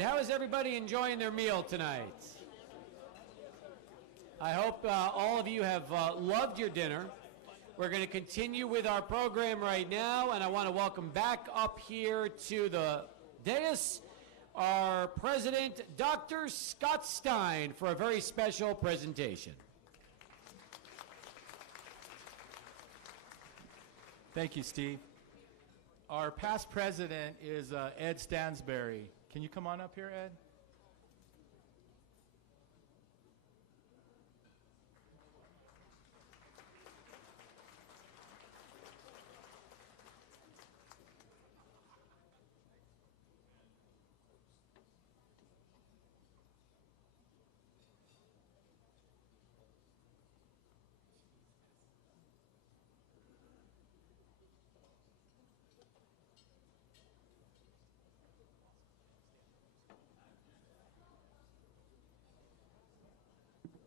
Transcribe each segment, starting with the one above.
right, how is everybody enjoying their meal tonight? I hope all of you have loved your dinner. We're going to continue with our program right now, and I want to welcome back up here to the dais our president, Dr. Scott Stein, for a very special presentation. Thank you, Steve. Our past president is Ed Stansberry. Can you come on up here, Ed?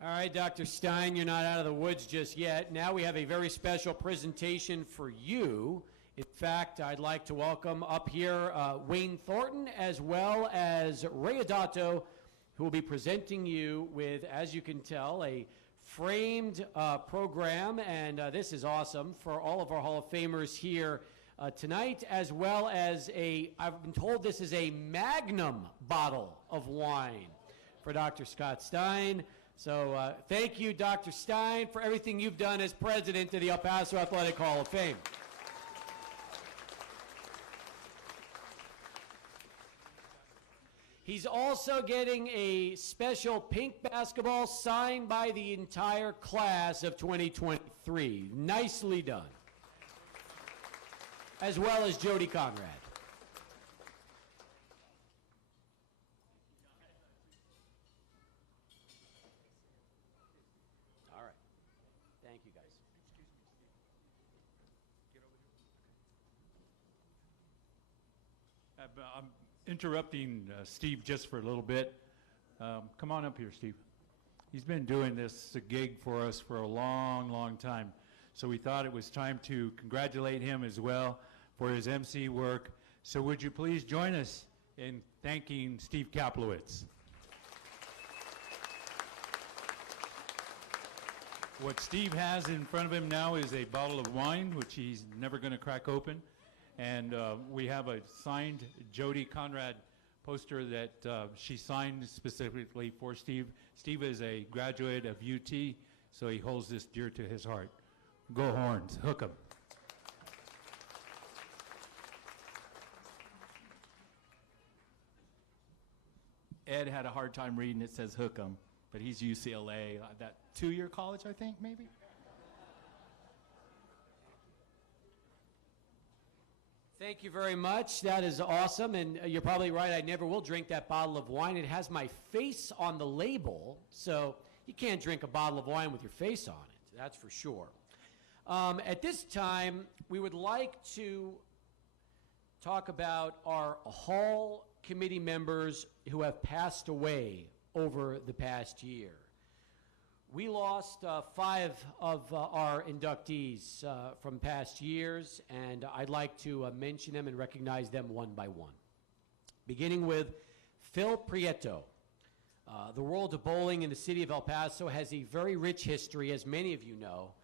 All right, Dr. Stein, you're not out of the woods just yet. Now we have a very special presentation for you. In fact, I'd like to welcome up here Wayne Thornton as well as Ray Adato, who will be presenting you with, as you can tell, a framed program. And this is awesome for all of our Hall of Famers here tonight, as well as I've been told this is a magnum bottle of wine for Dr. Scott Stein. So thank you, Dr. Stein, for everything you've done as president of the El Paso Athletic Hall of Fame. He's also getting a special pink basketball signed by the entire class of 2023. Nicely done. As well as Jody Conrad. I'm interrupting Steve just for a little bit. Come on up here, Steve. He's been doing this gig for us for a long, long time. So we thought it was time to congratulate him as well for his MC work. So would you please join us in thanking Steve Kaplowitz? What Steve has in front of him now is a bottle of wine, which he's never going to crack open. And we have a signed Jody Conrad poster that she signed specifically for Steve. Steve is a graduate of UT, so he holds this dear to his heart. Go Horns, hook 'em. Ed had a hard time reading it says hook 'em, but he's UCLA, that two-year college, I think, maybe? Thank you very much. That is awesome, and you're probably right. I never will drink that bottle of wine. It has my face on the label, so you can't drink a bottle of wine with your face on it. That's for sure. At this time, we would like to talk about our Hall committee members who have passed away over the past year. We lost 5 of our inductees from past years, and I'd like to mention them and recognize them one by one. Beginning with Phil Prieto. The world of bowling in the city of El Paso has a very rich history, as many of you know.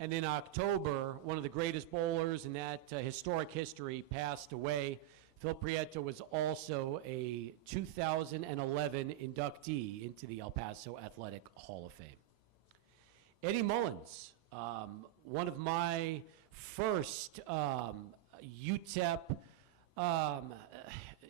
And in October, one of the greatest bowlers in that historic history passed away. Phil Prieto was also a 2011 inductee into the El Paso Athletic Hall of Fame. Eddie Mullins, one of my first UTEP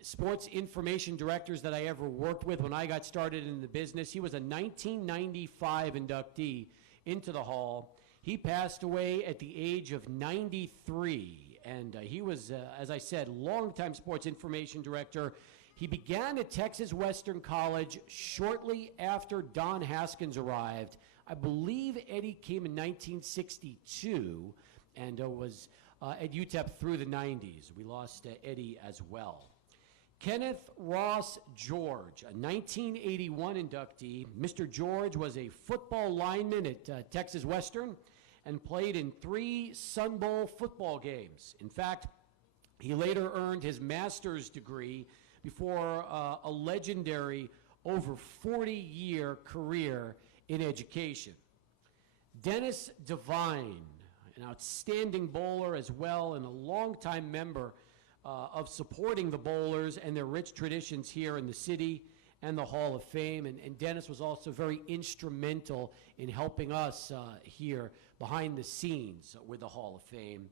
sports information directors that I ever worked with when I got started in the business. He was a 1995 inductee into the Hall. He passed away at the age of 93, and he was, as I said, longtime sports information director. He began at Texas Western College shortly after Don Haskins arrived. I believe Eddie came in 1962 and was at UTEP through the 90s. We lost Eddie as well. Kenneth Ross George, a 1981 inductee. Mr. George was a football lineman at Texas Western and played in 3 Sun Bowl football games. In fact, he later earned his master's degree before a legendary over 40-year career in education. Dennis Devine, an outstanding bowler as well, and a longtime member of supporting the bowlers and their rich traditions here in the city and the Hall of Fame. And Dennis was also very instrumental in helping us here behind the scenes with the Hall of Fame.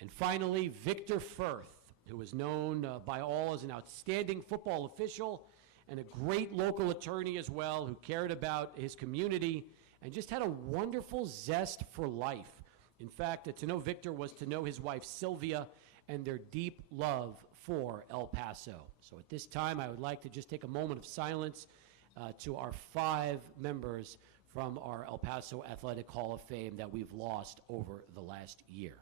And finally, Victor Firth, who was known by all as an outstanding football official and a great local attorney as well, who cared about his community and just had a wonderful zest for life. In fact, to know Victor was to know his wife Sylvia and their deep love for El Paso. So at this time, I would like to just take a moment of silence to our 5 members from our El Paso Athletic Hall of Fame that we've lost over the last year.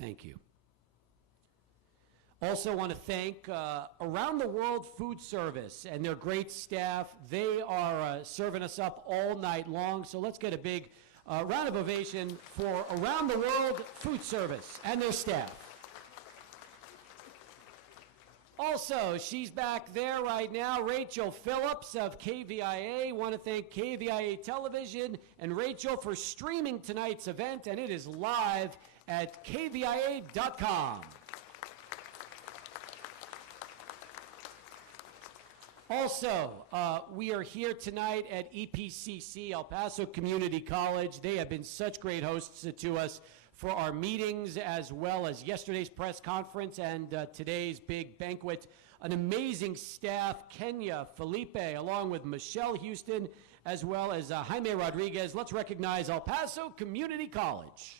Thank you. Also want to thank Around the World Food Service and their great staff. They are serving us up all night long. So let's get a big round of ovation for Around the World Food Service and their staff. Also, she's back there right now, Rachel Phillips of KVIA. Want to thank KVIA Television and Rachel for streaming tonight's event, and it is live at kvia.com. Also, we are here tonight at EPCC, El Paso Community College. They have been such great hosts to us for our meetings, as well as yesterday's press conference and today's big banquet. An amazing staff, Kenya, Felipe, along with Michelle Houston, as well as Jaime Rodriguez. Let's recognize El Paso Community College.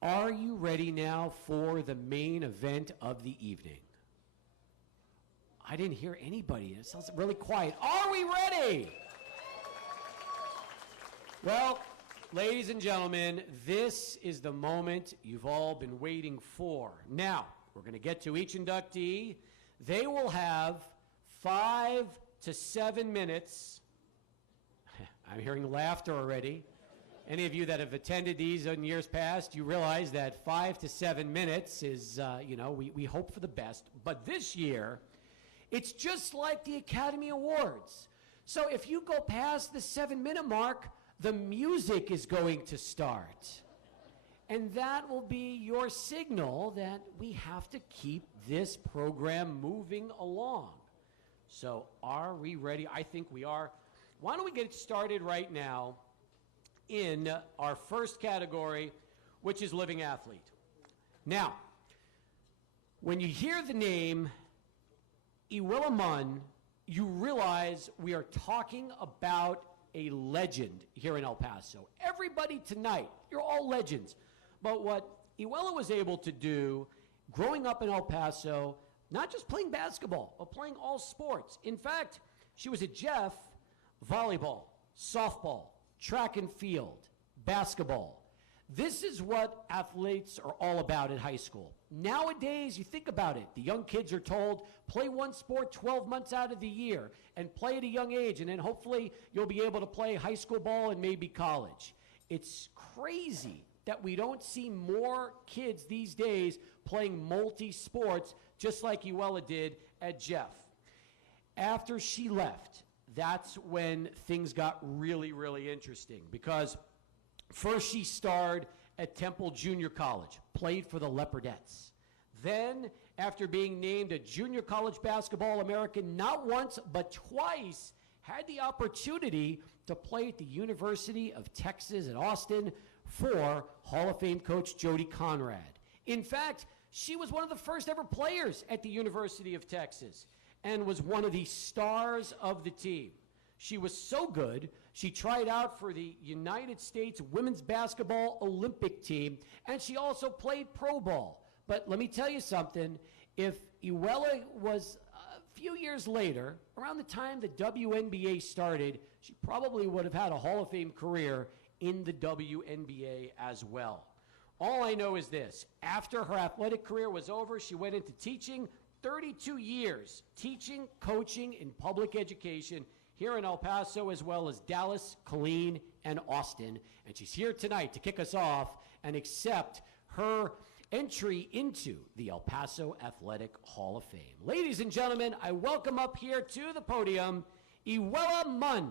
Are you ready now for the main event of the evening? I didn't hear anybody. It sounds really quiet. Are we ready? Well, ladies and gentlemen, this is the moment you've all been waiting for. Now, we're going to get to each inductee. They will have 5 to 7 minutes. I'm hearing laughter already. Any of you that have attended these in years past, you realize that 5 to 7 minutes is, we hope for the best. But this year, it's just like the Academy Awards. So if you go past the 7-minute mark, the music is going to start. And that will be your signal that we have to keep this program moving along. So are we ready? I think we are. Why don't we get started right now in our first category, which is living athlete. Now, when you hear the name Iwela Munn, you realize we are talking about a legend here in El Paso. Everybody tonight, you're all legends. But what Iwela was able to do growing up in El Paso, not just playing basketball, but playing all sports. In fact, she was at Jeff, volleyball, softball, track and field, basketball. This is what athletes are all about at high school. Nowadays, you think about it, the young kids are told, play one sport 12 months out of the year and play at a young age, and then hopefully you'll be able to play high school ball and maybe college. It's crazy that we don't see more kids these days playing multi-sports just like Iwela did at Jeff. After she left, that's when things got really, really interesting, because first she starred at Temple Junior College, played for the Leopardettes. Then, after being named a Junior College Basketball American not once but twice, had the opportunity to play at the University of Texas at Austin for Hall of Fame coach Jody Conrad. In fact, she was one of the first ever players at the University of Texas and was one of the stars of the team. She was so good, she tried out for the United States women's basketball Olympic team, and she also played pro ball. But let me tell you something, if Iwela was a few years later, around the time the WNBA started, she probably would have had a Hall of Fame career in the WNBA as well. All I know is this, after her athletic career was over, she went into teaching, 32 years teaching, coaching in public education here in El Paso, as well as Dallas, Killeen, and Austin. And she's here tonight to kick us off and accept her entry into the El Paso Athletic Hall of Fame. Ladies and gentlemen, I welcome up here to the podium, Iwela Munn.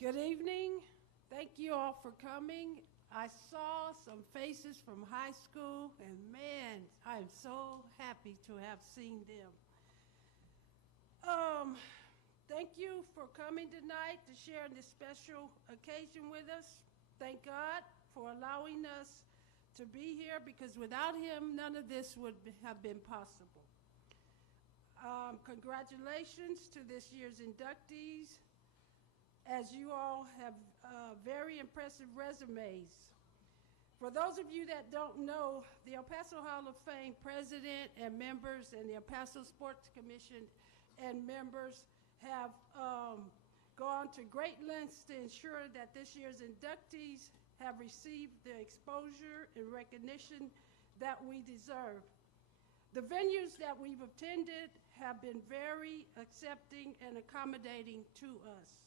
Good evening. Thank you all for coming. I saw some faces from high school, and man, I am so happy to have seen them. Thank you for coming tonight to share this special occasion with us. Thank God for allowing us to be here, because without him, none of this would have been possible. Congratulations to this year's inductees, as you all have very impressive resumes. For those of you that don't know, the El Paso Hall of Fame president and members and the El Paso Sports Commission and members have gone to great lengths to ensure that this year's inductees have received the exposure and recognition that we deserve. The venues that we've attended have been very accepting and accommodating to us.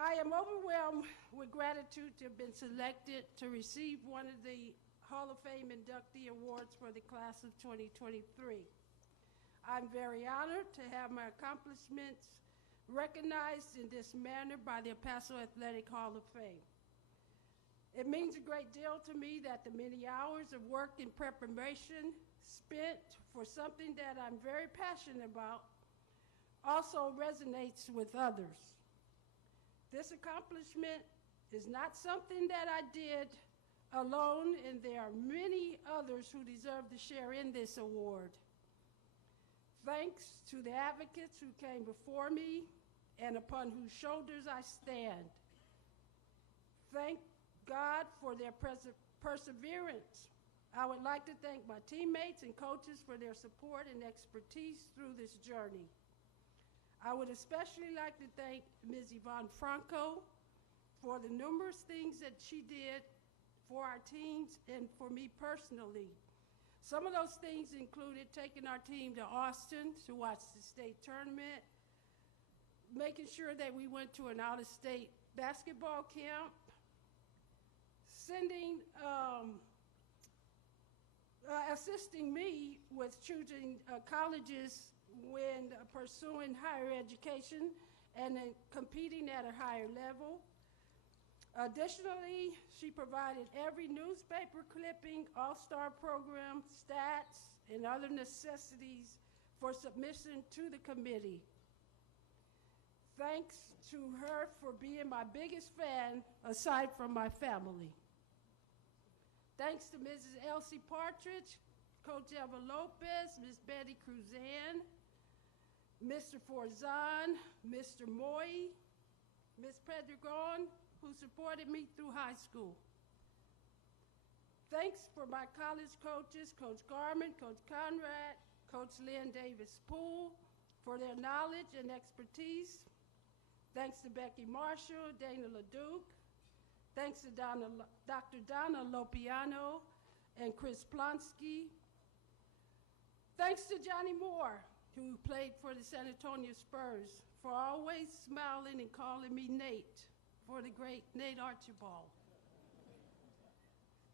I am overwhelmed with gratitude to have been selected to receive one of the Hall of Fame inductee awards for the class of 2023. I'm very honored to have my accomplishments recognized in this manner by the El Paso Athletic Hall of Fame. It means a great deal to me that the many hours of work and preparation spent for something that I'm very passionate about also resonates with others. This accomplishment is not something that I did alone, and there are many others who deserve to share in this award. Thanks to the advocates who came before me and upon whose shoulders I stand. Thank God for their perseverance. I would like to thank my teammates and coaches for their support and expertise through this journey. I would especially like to thank Ms. Yvonne Franco for the numerous things that she did for our teams and for me personally. Some of those things included taking our team to Austin to watch the state tournament, making sure that we went to an out-of-state basketball camp, assisting me with choosing colleges when pursuing higher education and competing at a higher level. Additionally, she provided every newspaper clipping, all-star program, stats, and other necessities for submission to the committee. Thanks to her for being my biggest fan, aside from my family. Thanks to Mrs. Elsie Partridge, Coach Eva Lopez, Ms. Betty Cruzan, Mr. Forzan, Mr. Moy, Ms. Pedregon, who supported me through high school. Thanks for my college coaches, Coach Garman, Coach Conrad, Coach Lynn Davis-Poole, for their knowledge and expertise. Thanks to Becky Marshall, Dana LeDuc. Thanks to Dr. Donna Lopiano and Chris Plonsky. Thanks to Johnny Moore, who played for the San Antonio Spurs, for always smiling and calling me Nate, for the great Nate Archibald.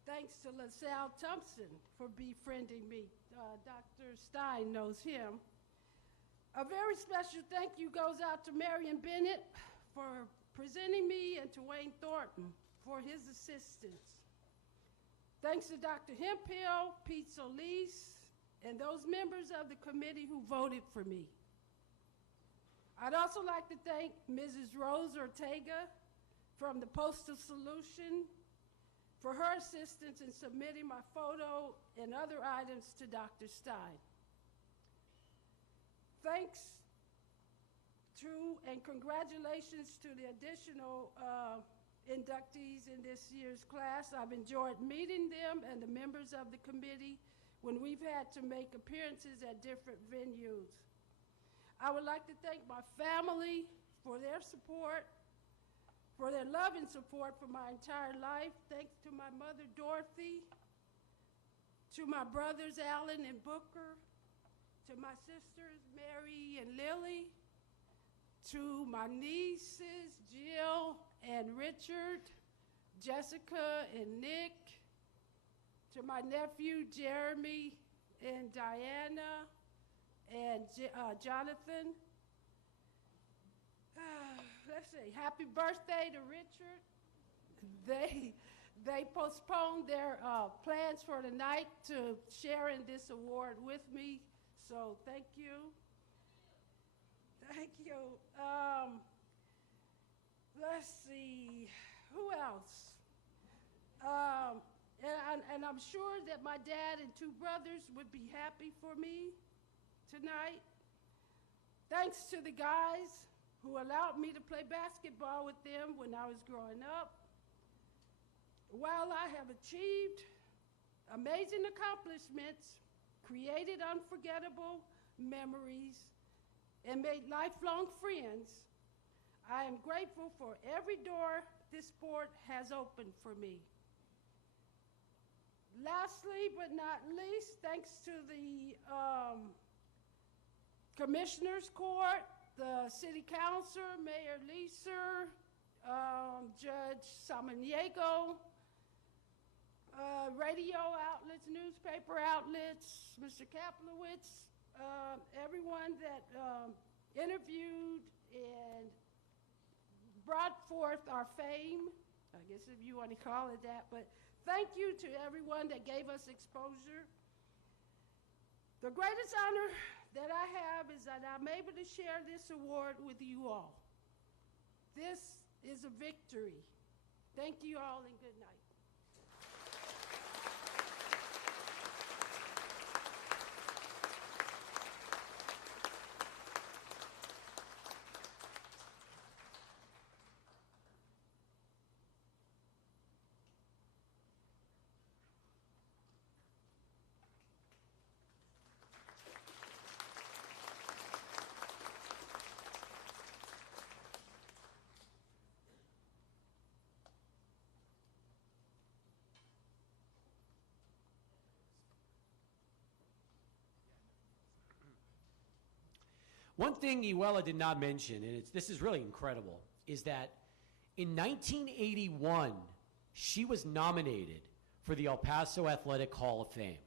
Thanks to LaSalle Thompson for befriending me. Dr. Stein knows him. A very special thank you goes out to Marion Bennett for presenting me, and to Wayne Thornton for his assistance. Thanks to Dr. Hemphill, Pete Solis, and those members of the committee who voted for me. I'd also like to thank Mrs. Rose Ortega from the Postal Solution for her assistance in submitting my photo and other items to Dr. Stein. Thanks to and congratulations to the additional inductees in this year's class. I've enjoyed meeting them and the members of the committee. when we've had to make appearances at different venues. I would like to thank my family for their support, for their love and support for my entire life. Thanks to my mother, Dorothy, to my brothers, Alan and Booker, to my sisters, Mary and Lily, to my nieces, Jill and Richard, Jessica and Nick, to my nephew, Jeremy and Diana and Jonathan. Let's see, happy birthday to Richard. They postponed their plans for tonight to share in this award with me, so thank you. Thank you. Let's see, who else? And I'm sure that my dad and two brothers would be happy for me tonight. Thanks to the guys who allowed me to play basketball with them when I was growing up. While I have achieved amazing accomplishments, created unforgettable memories, and made lifelong friends, I am grateful for every door this sport has opened for me. Lastly, but not least, thanks to the Commissioners Court, the City Council, Mayor Leeser, Judge Samaniego, radio outlets, newspaper outlets, Mr. Kaplowitz, everyone that interviewed and brought forth our fame, I guess if you want to call it that, but thank you to everyone that gave us exposure. The greatest honor that I have is that I'm able to share this award with you all. This is a victory. Thank you all and good night. One thing Iwela did not mention, and this is really incredible, is that in 1981, she was nominated for the El Paso Athletic Hall of Fame.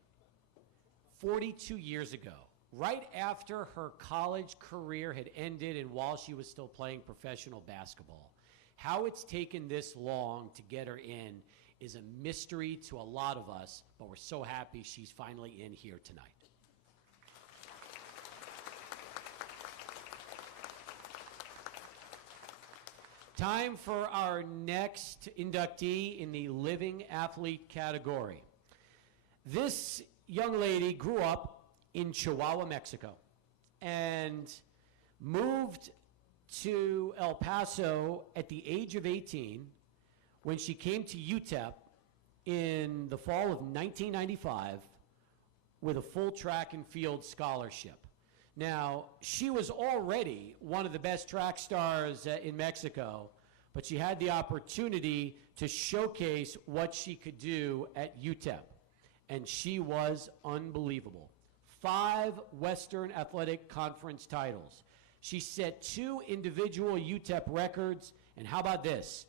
42 years ago, right after her college career had ended and while she was still playing professional basketball. How it's taken this long to get her in is a mystery to a lot of us, but we're so happy she's finally in here tonight. Time for our next inductee in the Living Athlete category. This young lady grew up in Chihuahua, Mexico, and moved to El Paso at the age of 18 when she came to UTEP in the fall of 1995 with a full track and field scholarship. Now, she was already one of the best track stars in Mexico, but she had the opportunity to showcase what she could do at UTEP, and she was unbelievable. 5 Western Athletic Conference titles. She set 2 individual UTEP records, and how about this?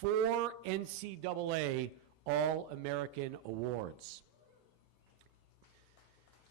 4 NCAA All-American awards.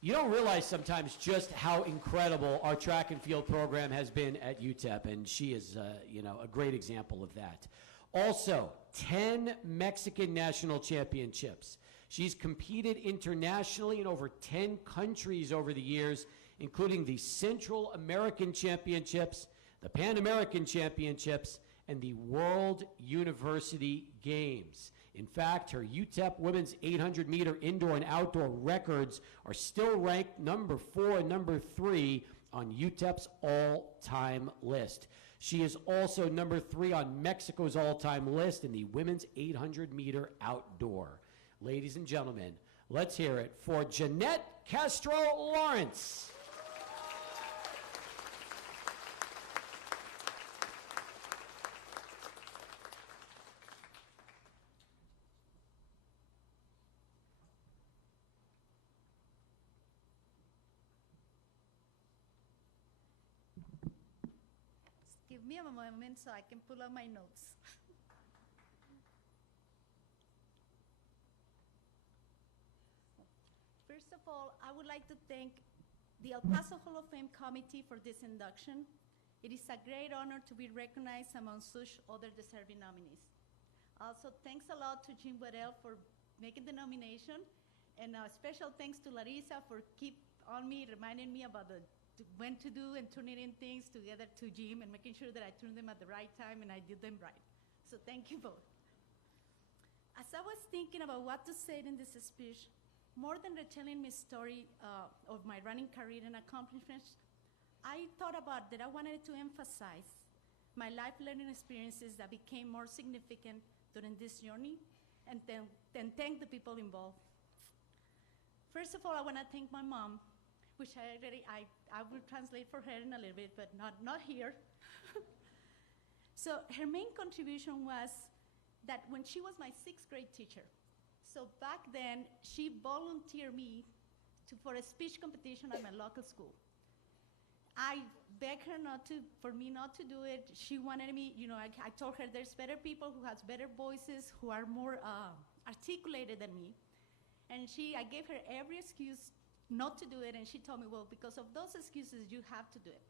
You don't realize sometimes just how incredible our track and field program has been at UTEP, and she is, a great example of that. Also, 10 Mexican national championships. She's competed internationally in over 10 countries over the years, including the Central American Championships, the Pan American Championships, and the World University Games. In fact, her UTEP women's 800-meter indoor and outdoor records are still ranked number 4 and number 3 on UTEP's all-time list. She is also number 3 on Mexico's all-time list in the women's 800-meter outdoor. Ladies and gentlemen, Let's hear it for Jeanette Castro Lawrence. Give me a moment so I can pull out my notes. First of all, I would like to thank the El Paso Hall of Fame Committee for this induction. It is a great honor to be recognized among such other deserving nominees. Also, thanks a lot to Jim Guerrero for making the nomination, and a special thanks to Larissa for keep on me, reminding me about when to do and turning in things together to Jim and making sure that I turned them at the right time and I did them right. So thank you both. As I was thinking about what to say in this speech, more than retelling my story of my running career and accomplishments, I thought about that I wanted to emphasize my life learning experiences that became more significant during this journey, and then thank the people involved. First of all, I want to thank my mom, which I will translate for her in a little bit, but not here. So her main contribution was that when she was my 6th grade teacher, so back then, she volunteered me for a speech competition at my local school. I begged her for me not to do it. She wanted me, I told her there's better people who has better voices, who are more articulated than me. And I gave her every excuse not to do it, and she told me, well, because of those excuses, you have to do it.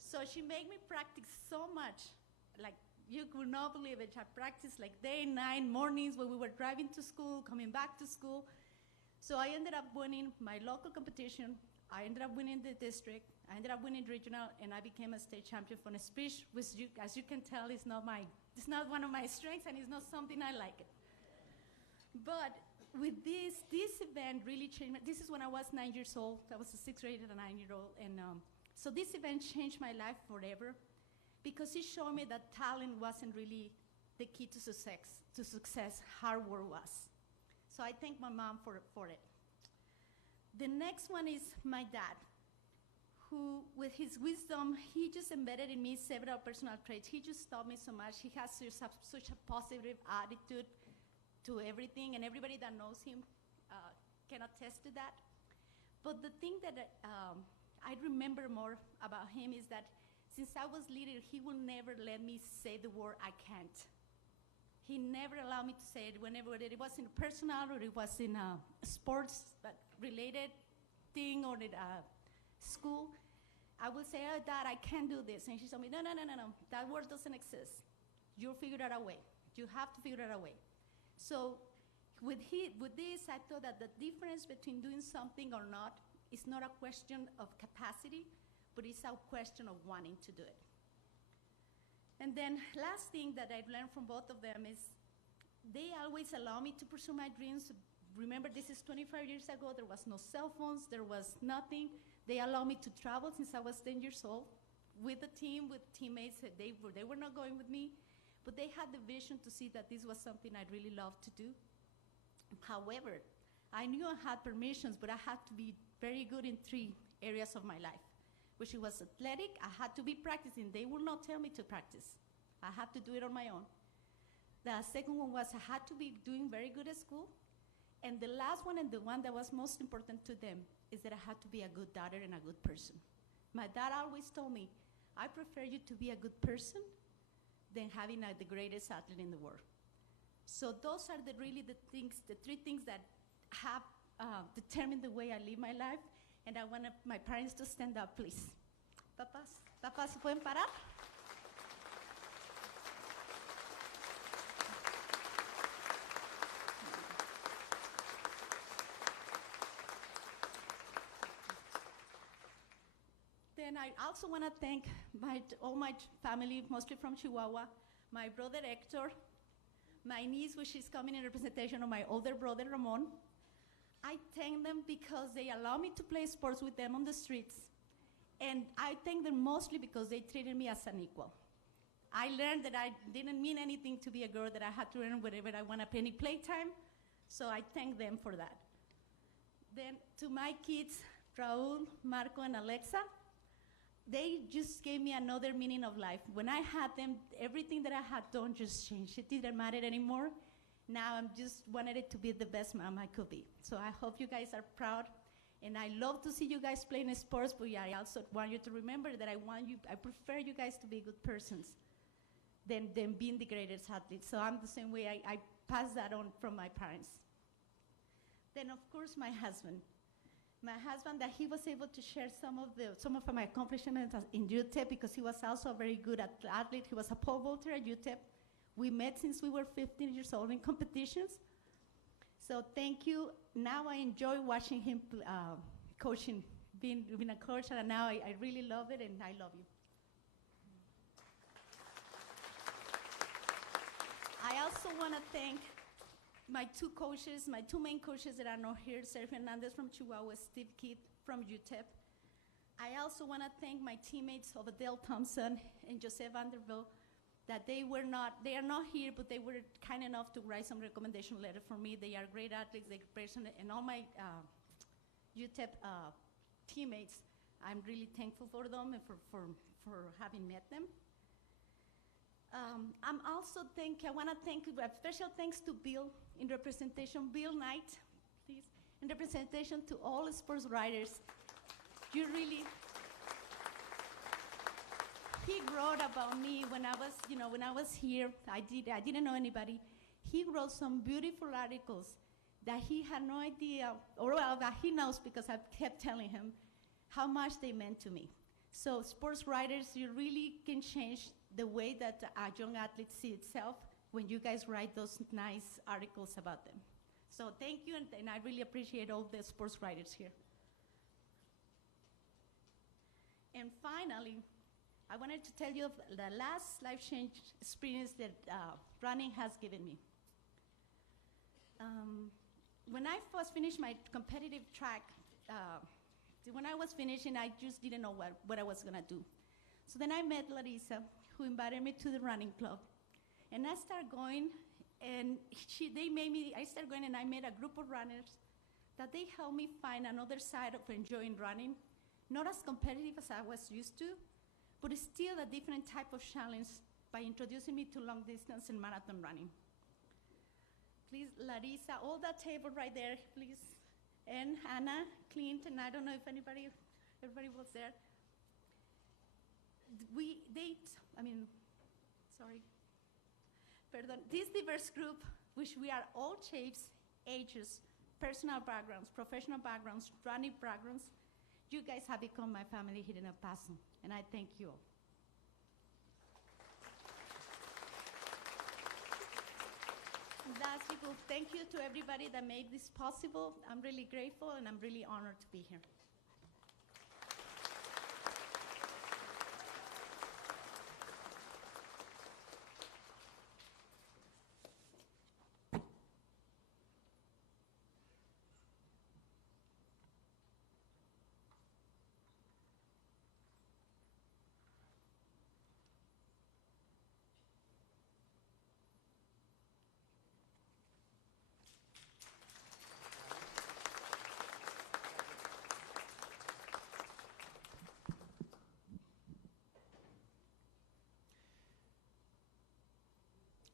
So she made me practice so much, like, you could not believe it. I practiced like day, night, mornings when we were driving to school, coming back to school. So I ended up winning my local competition. I ended up winning the district. I ended up winning regional, and I became a state champion for a speech, which, as you can tell, it's not one of my strengths, and it's not something I like it. But with this event really changed. This is when I was 9 years old. I was a 6th grade and a 9-year-old, and so this event changed my life forever, because it showed me that talent wasn't really the key to success, hard work was. So I thank my mom for it. The next one is my dad, who, with his wisdom, he just embedded in me several personal traits. He just taught me so much. He has such a positive attitude to everything, and everybody that knows him can attest to that. But the thing that I remember more about him is that since I was little, he will never let me say the word I can't. He never allowed me to say it whenever it was in personal or it was in a sports related thing or at school. I would say, oh, Dad, I can't do this. And she told me, no, that word doesn't exist. You'll figure out a way. You have to figure out a way. So with this, I thought that the difference between doing something or not is not a question of capacity, but it's a question of wanting to do it. And then last thing that I've learned from both of them is they always allow me to pursue my dreams. Remember, this is 25 years ago. There was no cell phones. There was nothing. They allow me to travel since I was 10 years old with a team, with teammates. They were not going with me, but they had the vision to see that this was something I really loved to do. However, I knew I had permissions, but I had to be very good in 3 areas of my life, which was athletic. I had to be practicing. They will not tell me to practice. I had to do it on my own. The second one was I had to be doing very good at school. And the last one, and the one that was most important to them, is that I had to be a good daughter and a good person. My dad always told me, I prefer you to be a good person than having the greatest athlete in the world. So those are really the 3 things that have determined the way I live my life. And I want my parents to stand up, please. Papás, ¿se pueden parar? Then I also want to thank all my family, mostly from Chihuahua, my brother Hector, my niece, which is coming in representation of my older brother Ramon. I thank them because they allow me to play sports with them on the streets. And I thank them mostly because they treated me as an equal. I learned that I didn't mean anything to be a girl, that I had to earn whatever I want at any playtime. So I thank them for that. Then to my kids, Raul, Marco, and Alexa, they just gave me another meaning of life. When I had them, everything that I had done just changed. It didn't matter anymore. Now I'm just wanted it to be the best mom I could be. So I hope you guys are proud. And I love to see you guys playing sports, but I also want you to remember that I prefer you guys to be good persons than being the greatest athletes. So I'm the same way. I pass that on from my parents. Then, of course, my husband. My husband, that he was able to share some of my accomplishments in UTEP because he was also a very good athlete. He was a pole vaulter at UTEP. We met since we were 15 years old in competitions. So thank you. Now I enjoy watching him coaching, being a coach, and now I really love it, and I love you. I also want to thank my two coaches, my two main coaches that are not here, Sergio Hernandez from Chihuahua, Steve Keith from UTEP. I also want to thank my teammates of Adele Thompson and Jose Vanderbilt, that they are not here, but they were kind enough to write some recommendation letter for me. They are great athletes, they're passionate, and all my UTEP teammates, I'm really thankful for them and for having met them. I want to thank a special thanks to Bill in representation, Bill Knight, please, in representation to all sports writers. You really, he wrote about me when I was here. I didn't know anybody. He wrote some beautiful articles that he had no idea, or well, that he knows because I kept telling him how much they meant to me. So sports writers, you really can change the way that a young athlete sees itself when you guys write those nice articles about them. So thank you, and I really appreciate all the sports writers here. And finally, I wanted to tell you of the last life-change experience that running has given me. When I first finished my competitive track, when I was finishing, I just didn't know what I was gonna do. So then I met Larissa, who invited me to the running club. And I started going, and I started going, and I met a group of runners that they helped me find another side of enjoying running, not as competitive as I was used to, but it's still a different type of challenge by introducing me to long distance and marathon running. Please, Larissa, all that table right there, please. And Hannah, Clinton, I don't know if everybody was there. This diverse group, which we are all shapes, ages, personal backgrounds, professional backgrounds, running backgrounds, you guys have become my family here in El Paso, and I thank you all. Lastly, thank you to everybody that made this possible. I'm really grateful, and I'm really honored to be here.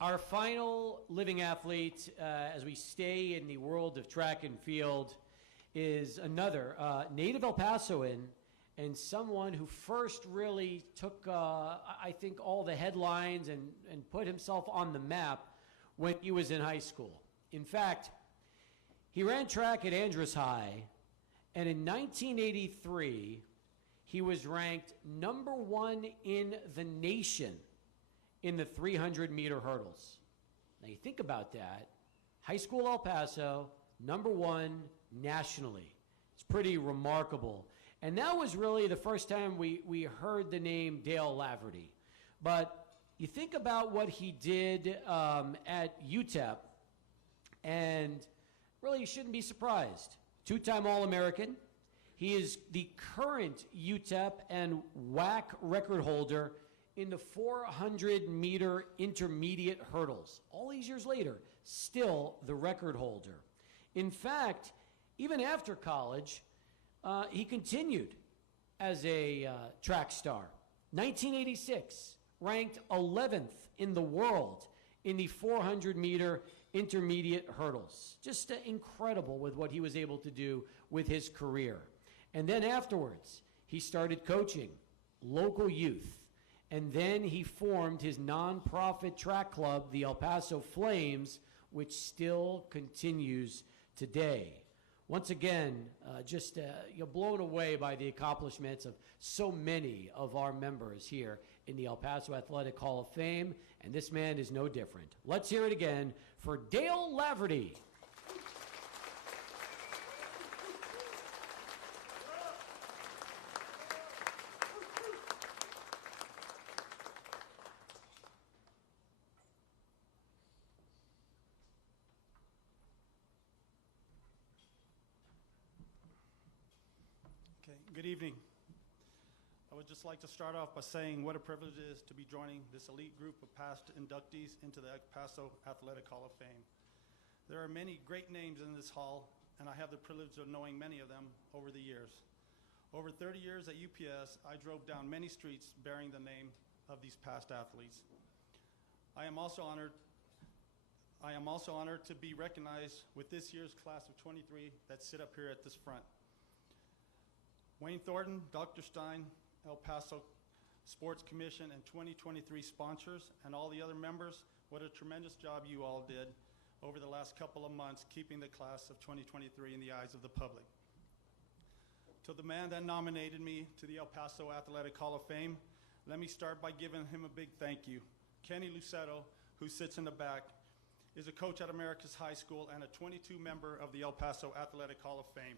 Our final living athlete, as we stay in the world of track and field, is another native El Pasoan and someone who first really took, I think, all the headlines and put himself on the map when he was in high school. In fact, he ran track at Andrews High, and in 1983, he was ranked #1 in the nation in the 300-meter hurdles. Now you think about that. High school El Paso, #1 nationally. It's pretty remarkable. And that was really the first time we heard the name Dale Laverty. But you think about what he did at UTEP, and really you shouldn't be surprised. Two-time All-American. He is the current UTEP and WAC record holder in the 400-meter intermediate hurdles. All these years later, still the record holder. In fact, Even after college, he continued as a track star. 1986, ranked 11th in the world in the 400-meter intermediate hurdles. Just incredible with what he was able to do with his career. And then afterwards, he started coaching local youth. And then he formed his nonprofit track club, the El Paso Flames, which still continues today. Once again, you're blown away by the accomplishments of so many of our members here in the El Paso Athletic Hall of Fame, and this man is no different. Let's hear it again for Dale Laverty. Good evening. I would just like to start off by saying what a privilege it is to be joining this elite group of past inductees into the Paso Athletic Hall of Fame. There are many great names in this hall, and I have the privilege of knowing many of them over the years. Over 30 years at UPS, I drove down many streets bearing the name of these past athletes. I am also honored to be recognized with this year's class of 23 that sit up here at this front. Wayne Thornton, Dr. Stein, El Paso Sports Commission, and 2023 sponsors, and all the other members, what a tremendous job you all did over the last couple of months keeping the class of 2023 in the eyes of the public. To the man that nominated me to the El Paso Athletic Hall of Fame, let me start by giving him a big thank you. Kenny Lucetto, who sits in the back, is a coach at Americas High School and a 22 member of the El Paso Athletic Hall of Fame.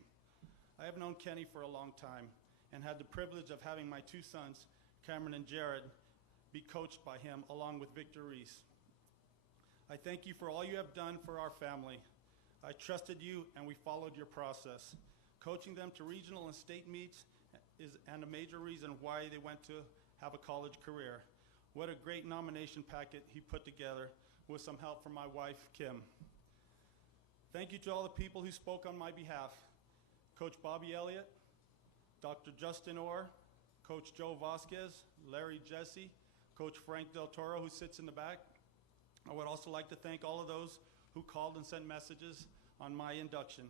I have known Kenny for a long time and had the privilege of having my two sons, Cameron and Jared, be coached by him along with Victor Reese. I thank you for all you have done for our family. I trusted you and we followed your process. Coaching them to regional and state meets is a major reason why they went to have a college career. What a great nomination packet he put together with some help from my wife, Kim. Thank you to all the people who spoke on my behalf. Coach Bobby Elliott, Dr. Justin Orr, Coach Joe Vasquez, Larry Jesse, Coach Frank Del Toro, who sits in the back. I would also like to thank all of those who called and sent messages on my induction.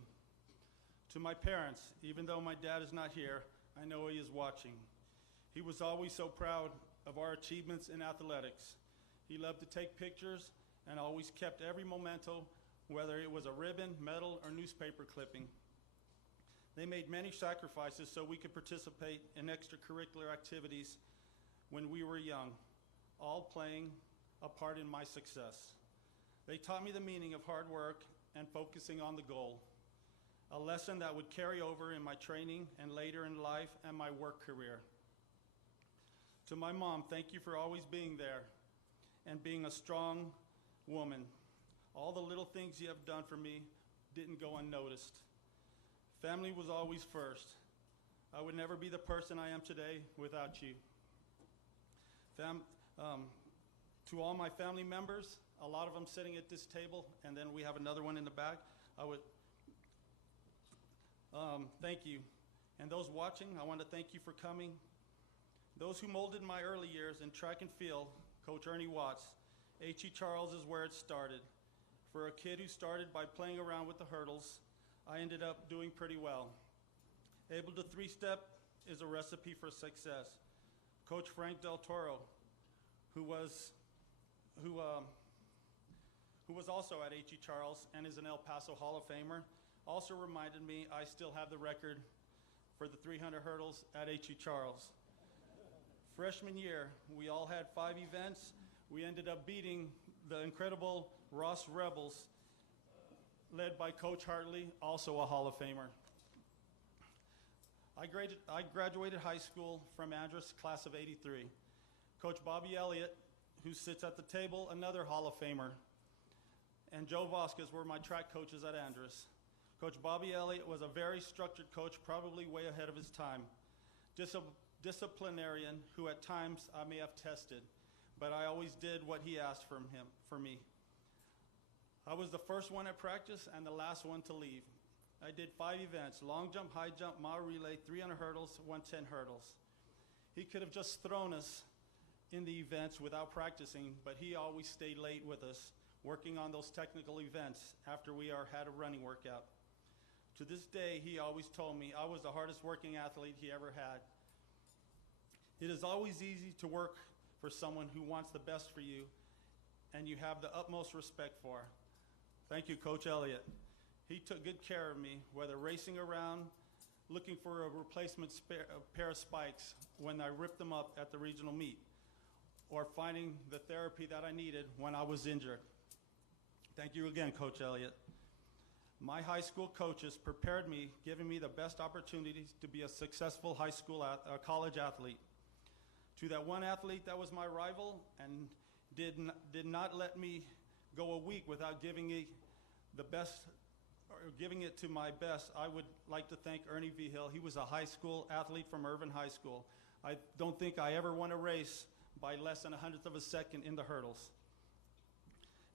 To my parents, even though my dad is not here, I know he is watching. He was always so proud of our achievements in athletics. He loved to take pictures and always kept every memento, whether it was a ribbon, medal, or newspaper clipping. They made many sacrifices so we could participate in extracurricular activities when we were young, all playing a part in my success. They taught me the meaning of hard work and focusing on the goal, a lesson that would carry over in my training and later in life and my work career. To my mom, thank you for always being there and being a strong woman. All the little things you have done for me didn't go unnoticed. Family was always first. I would never be the person I am today without you. To all my family members, a lot of them sitting at this table, and then we have another one in the back, I would thank you. And those watching, I want to thank you for coming. Those who molded my early years in track and field, Coach Ernie Watts, H.E. Charles is where it started. For a kid who started by playing around with the hurdles, I ended up doing pretty well. Able to three-step is a recipe for success. Coach Frank Del Toro, who was also at H.E. Charles and is an El Paso Hall of Famer, also reminded me I still have the record for the 300 hurdles at H.E. Charles. Freshman year, we all had 5 events. We ended up beating the incredible Ross Rebels, led by Coach Hartley, also a Hall of Famer. I graduated high school from Andrus, class of '83. Coach Bobby Elliott, who sits at the table, another Hall of Famer, and Joe Vasquez were my track coaches at Andrus. Coach Bobby Elliott was a very structured coach, probably way ahead of his time. Disciplinarian who at times I may have tested, but I always did what he asked for me. I was the first one at practice and the last one to leave. I did 5 events: long jump, high jump, mile relay, 300 hurdles, 110 hurdles. He could have just thrown us in the events without practicing, but he always stayed late with us, working on those technical events after we had a running workout. To this day, he always told me I was the hardest working athlete he ever had. It is always easy to work for someone who wants the best for you and you have the utmost respect for. Thank you, Coach Elliott. He took good care of me, whether racing around, looking for a replacement pair of spikes when I ripped them up at the regional meet, or finding the therapy that I needed when I was injured. Thank you again, Coach Elliott. My high school coaches prepared me, giving me the best opportunities to be a successful college athlete. To that one athlete that was my rival and did not let me go a week without giving it the best, or giving it to my best, I would like to thank Ernie V. Hill. He was a high school athlete from Irvin High School. I don't think I ever won a race by less than 1/100 of a second in the hurdles.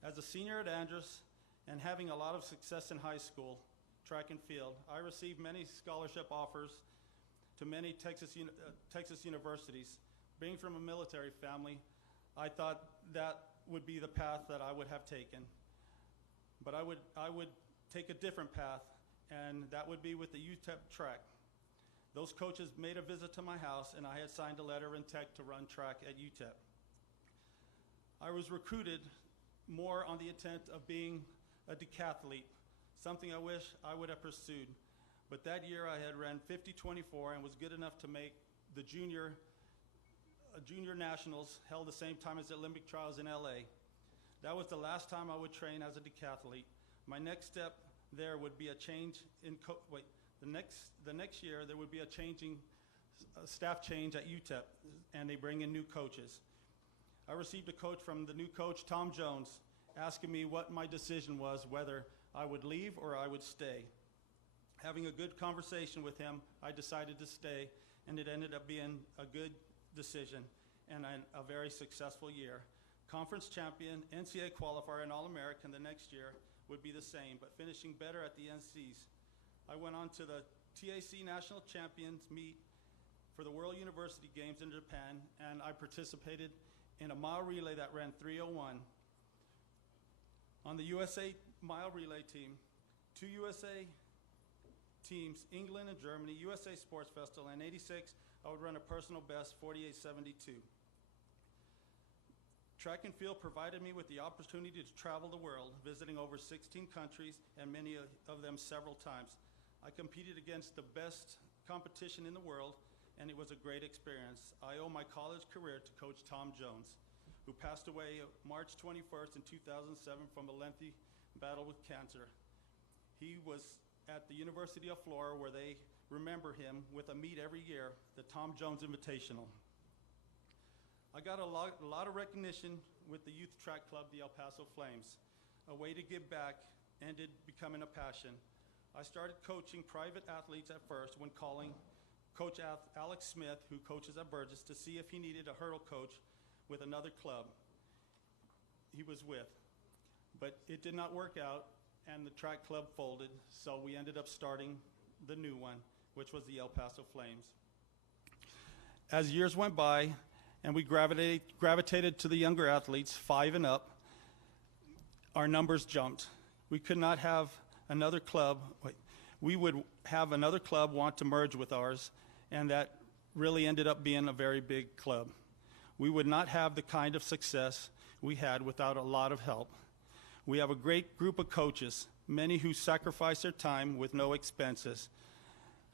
As a senior at Andrews and having a lot of success in high school, track and field, I received many scholarship offers to many Texas universities. Being from a military family, I thought that would be the path that I would have taken. But I would take a different path, and that would be with the UTEP track. Those coaches made a visit to my house, and I had signed a letter in tech to run track at UTEP. I was recruited more on the intent of being a decathlete, something I wish I would have pursued. But that year I had ran 50-24 and was good enough to make the junior nationals, held the same time as the Olympic trials in LA. That was the last time I would train as a decathlete. My next step there would be a change in the next year there would be a staff change at UTEP, and they bring in new coaches. I received a coach from the new coach, Tom Jones, asking me what my decision was, whether I would leave or I would stay. Having a good conversation with him, I decided to stay, and it ended up being a good decision and a very successful year. Conference champion, NCAA qualifier, and All-American the next year would be the same, but finishing better at the NCs. I went on to the TAC National Champions meet for the World University Games in Japan, and I participated in a mile relay that ran 3:01. On the USA mile relay team, 2 USA teams, England and Germany, USA Sports Festival, and 86, I would run a personal best, 48:72. Track and field provided me with the opportunity to travel the world, visiting over 16 countries and many of them several times. I competed against the best competition in the world, and it was a great experience. I owe my college career to Coach Tom Jones, who passed away March 21st in 2007 from a lengthy battle with cancer. He was at the University of Florida, where they remember him with a meet every year, the Tom Jones Invitational. I got a lot of recognition with the youth track club, the El Paso Flames. A way to give back ended becoming a passion. I started coaching private athletes at first when calling Coach Alex Smith, who coaches at Burgess, to see if he needed a hurdle coach with another club he was with. But it did not work out, and the track club folded, so we ended up starting the new one, which was the El Paso Flames. As years went by, and we gravitated to the younger athletes, 5 and up, our numbers jumped. We could not have another club. We would have another club want to merge with ours, and that really ended up being a very big club. We would not have the kind of success we had without a lot of help. We have a great group of coaches, many who sacrifice their time with no expenses.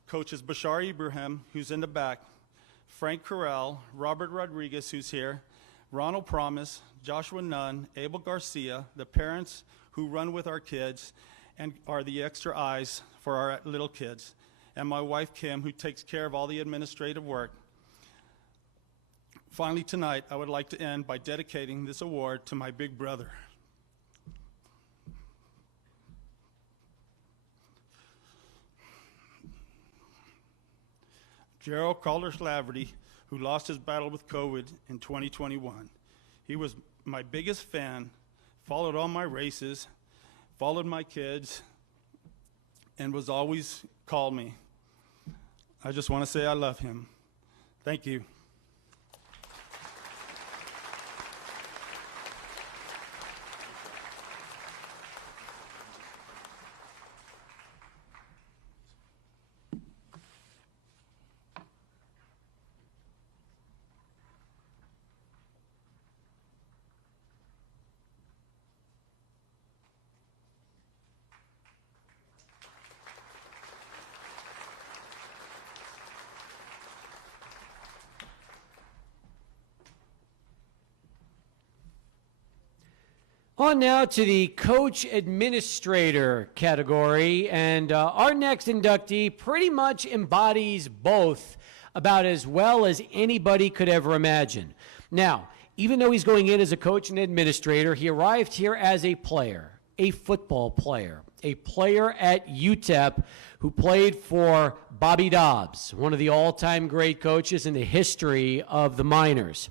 Coaches Bashar Ibrahim, who's in the back, Frank Corral, Robert Rodriguez, who's here, Ronald Promise, Joshua Nunn, Abel Garcia, the parents who run with our kids and are the extra eyes for our little kids, and my wife Kim, who takes care of all the administrative work. Finally tonight, I would like to end by dedicating this award to my big brother. Gerald Calder's Laverty, who lost his battle with COVID in 2021. He was my biggest fan, followed all my races, followed my kids, and was always called me. I just want to say I love him. Thank you. On now to the coach administrator category, and our next inductee pretty much embodies both about as well as anybody could ever imagine. Now, even though he's going in as a coach and administrator, he arrived here as a player, a football player, a player at UTEP who played for Bobby Dobbs, one of the all-time great coaches in the history of the minors.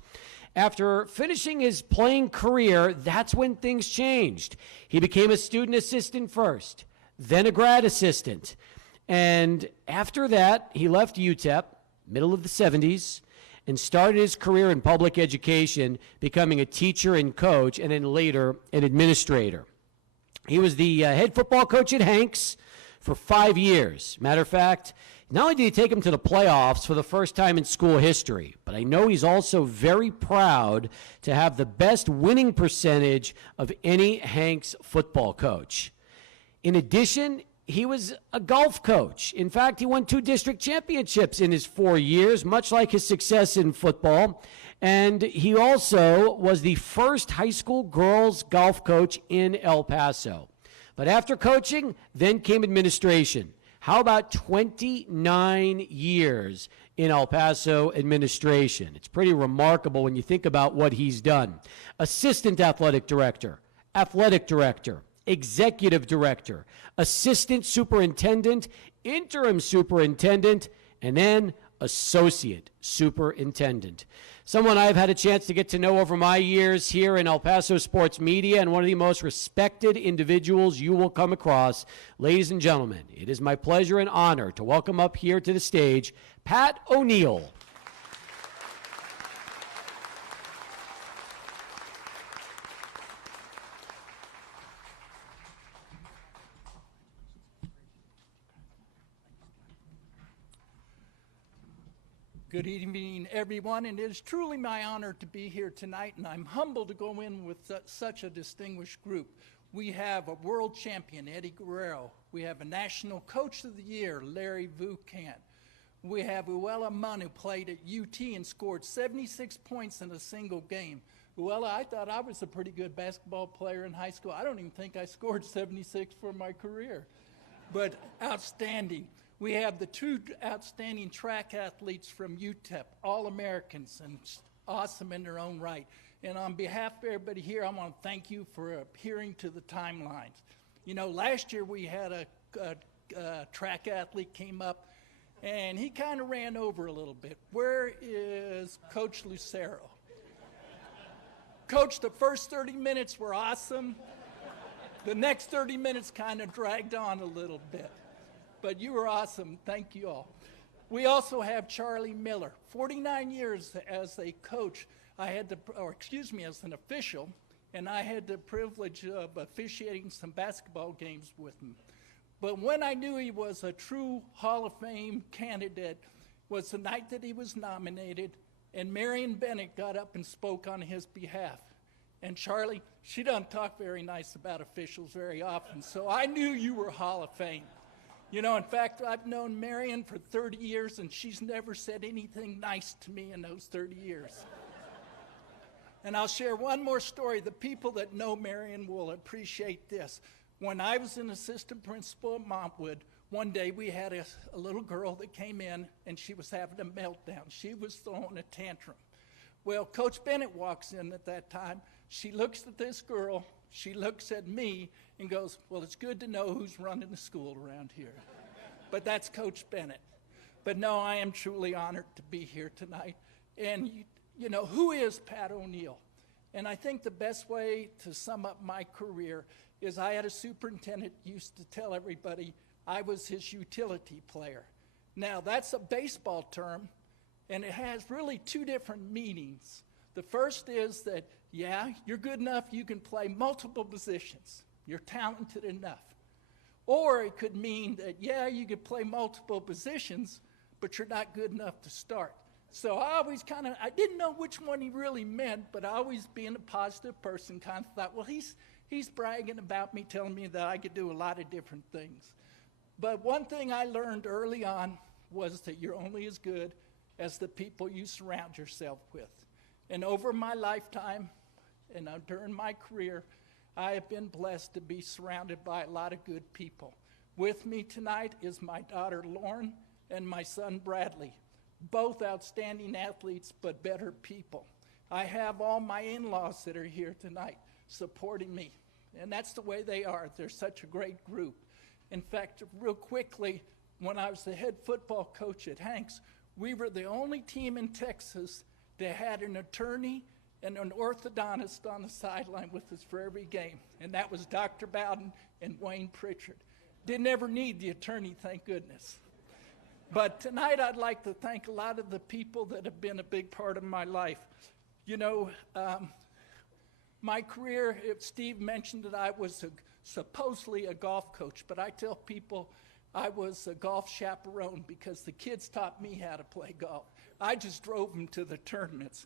After finishing his playing career, that's when things changed. He became a student assistant first, then a grad assistant. And after that, he left UTEP, middle of the 70s, and started his career in public education, becoming a teacher and coach, and then later an administrator. He was the head football coach at Hanks for 5 years. Matter of fact, not only did he take him to the playoffs for the first time in school history, but I know he's also very proud to have the best winning percentage of any Hanks football coach. In addition, he was a golf coach. In fact, he won 2 district championships in his 4 years, much like his success in football. And he also was the first high school girls golf coach in El Paso. But after coaching, then came administration. How about 29 years in El Paso administration? It's pretty remarkable when you think about what he's done. Assistant athletic director, executive director, assistant superintendent, interim superintendent, and then associate superintendent. Someone I've had a chance to get to know over my years here in El Paso sports media, and one of the most respected individuals you will come across. Ladies and gentlemen, it is my pleasure and honor to welcome up here to the stage Pat O'Neill. Good evening, everyone, and it is truly my honor to be here tonight, and I'm humbled to go in with such a distinguished group. We have a world champion, Eddie Guerrero. We have a National Coach of the Year, Larry Vucan. We have Iwela Munn, who played at UT and scored 76 points in a single game. Iwela, I thought I was a pretty good basketball player in high school. I don't even think I scored 76 for my career, but outstanding. We have the 2 outstanding track athletes from UTEP, All-Americans, and awesome in their own right. And on behalf of everybody here, I want to thank you for adhering to the timelines. You know, last year we had a track athlete came up, and he kind of ran over a little bit. Where is Coach Lucero? Coach, the first 30 minutes were awesome. The next 30 minutes kind of dragged on a little bit. But you were awesome. Thank you all. We also have Charlie Miller. 49 years as a coach, as an official, and I had the privilege of officiating some basketball games with him. But when I knew he was a true Hall of Fame candidate was the night that he was nominated, and Marion Bennett got up and spoke on his behalf. And Charlie, she doesn't talk very nice about officials very often, so I knew you were Hall of Fame. You know, in fact, I've known Marion for 30 years, and she's never said anything nice to me in those 30 years. And I'll share one more story. The people that know Marion will appreciate this. When I was an assistant principal at Montwood, one day we had a little girl that came in, and she was having a meltdown. She was throwing a tantrum. Well, Coach Bennett walks in at that time. She looks at this girl. She looks at me and goes, well, it's good to know who's running the school around here. But that's Coach Bennett. But no, I am truly honored to be here tonight. And you know, who is Pat O'Neill? And I think the best way to sum up my career is I had a superintendent who used to tell everybody, I was his utility player. Now, that's a baseball term, and it has really two different meanings. The first is that, yeah, you're good enough, you can play multiple positions. You're talented enough. Or it could mean that, yeah, you could play multiple positions, but you're not good enough to start. So I always I didn't know which one he really meant, but I always, being a positive person, kind of thought, well, he's bragging about me, telling me that I could do a lot of different things. But one thing I learned early on was that you're only as good as the people you surround yourself with. And over my lifetime and during my career, I have been blessed to be surrounded by a lot of good people. With me tonight is my daughter Lauren and my son Bradley, both outstanding athletes but better people. I have all my in-laws that are here tonight supporting me, and that's the way they are. They're such a great group. In fact, real quickly, when I was the head football coach at Hanks, we were the only team in Texas that had an attorney and an orthodontist on the sideline with us for every game, and that was Dr. Bowden and Wayne Pritchard. Didn't ever need the attorney, thank goodness. But tonight I'd like to thank a lot of the people that have been a big part of my life. You know, my career, Steve mentioned that I was supposedly a golf coach, but I tell people I was a golf chaperone because the kids taught me how to play golf. I just drove them to the tournaments.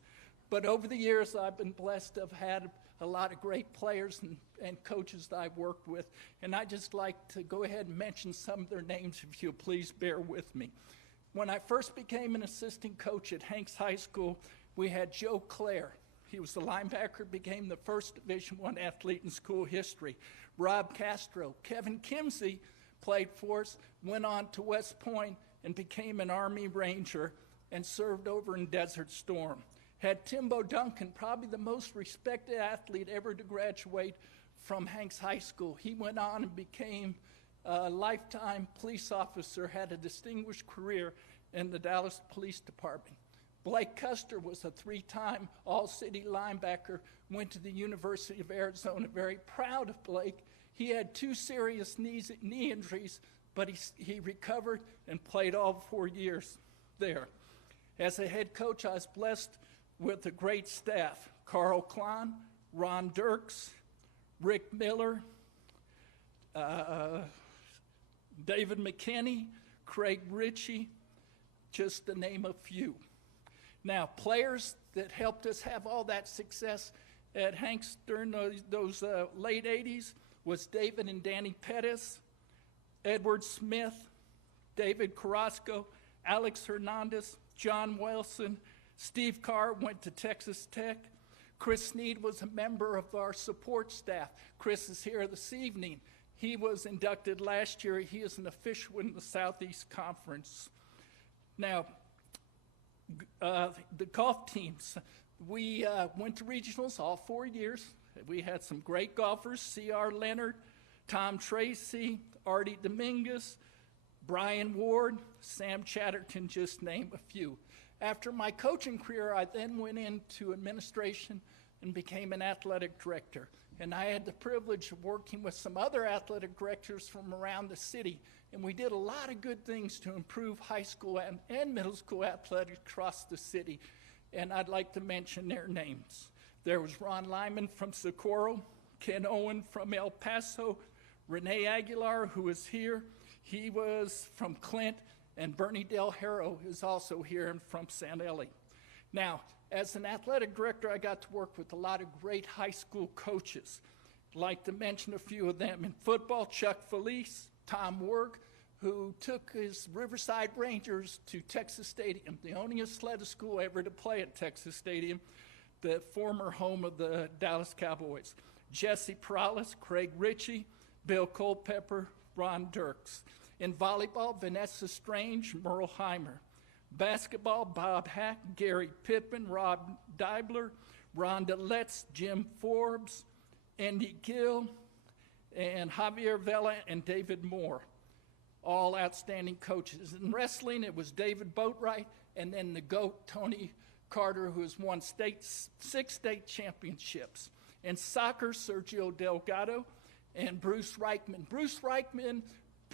But over the years, I've been blessed to have had a lot of great players and coaches that I've worked with. And I just like to go ahead and mention some of their names, if you'll please bear with me. When I first became an assistant coach at Hanks High School, we had Joe Clare. He was the linebacker, became the first Division I athlete in school history. Rob Castro. Kevin Kimsey played for us, went on to West Point and became an Army Ranger and served over in Desert Storm. Had Timbo Duncan, probably the most respected athlete ever to graduate from Hanks High School. He went on and became a lifetime police officer, had a distinguished career in the Dallas Police Department. Blake Custer was a three-time All-City linebacker, went to the University of Arizona. Very proud of Blake. He had 2 serious knee injuries, but he recovered and played all 4 years there. As a head coach, I was blessed with a great staff. Carl Klon, Ron Dirks, Rick Miller, David McKinney, Craig Ritchie, just to name a few. Now, players that helped us have all that success at Hanks during those late 80s was David and Danny Pettis, Edward Smith, David Carrasco, Alex Hernandez, John Wilson, Steve Carr went to Texas Tech. Chris Sneed was a member of our support staff. Chris is here this evening. He was inducted last year. He is an official in the Southeast Conference. Now, the golf teams, we went to regionals all 4 years. We had some great golfers, C.R. Leonard, Tom Tracy, Artie Dominguez, Brian Ward, Sam Chatterton, just name a few. After my coaching career, I then went into administration and became an athletic director. And I had the privilege of working with some other athletic directors from around the city. And we did a lot of good things to improve high school and middle school athletics across the city. And I'd like to mention their names. There was Ron Lyman from Socorro, Ken Owen from El Paso, Renee Aguilar, who is here. He was from Clint, and Bernie Del Haro is also here and from San Eli. Now, as an athletic director, I got to work with a lot of great high school coaches. I'd like to mention a few of them. In football, Chuck Felice, Tom Werg, who took his Riverside Rangers to Texas Stadium, the only athletic school ever to play at Texas Stadium, the former home of the Dallas Cowboys. Jesse Perales, Craig Ritchie, Bill Culpepper, Ron Dirks. In volleyball, Vanessa Strange, Merle Heimer. Basketball, Bob Hack, Gary Pippin, Rob Deibler, Rhonda Letts, Jim Forbes, Andy Gill, and Javier Vela and David Moore. All outstanding coaches. In wrestling, it was David Boatwright, and then the GOAT, Tony Carter, who has won 6 state championships. In soccer, Sergio Delgado and Bruce Reichman. Bruce Reichman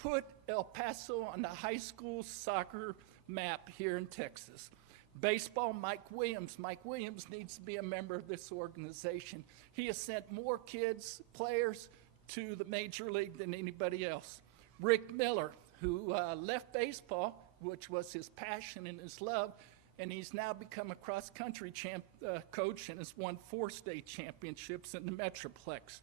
put El Paso on the high school soccer map here in Texas. Baseball, Mike Williams. Mike Williams needs to be a member of this organization. He has sent more kids, players, to the major league than anybody else. Rick Miller, who left baseball, which was his passion and his love, and he's now become a cross-country coach and has won 4 state championships in the Metroplex.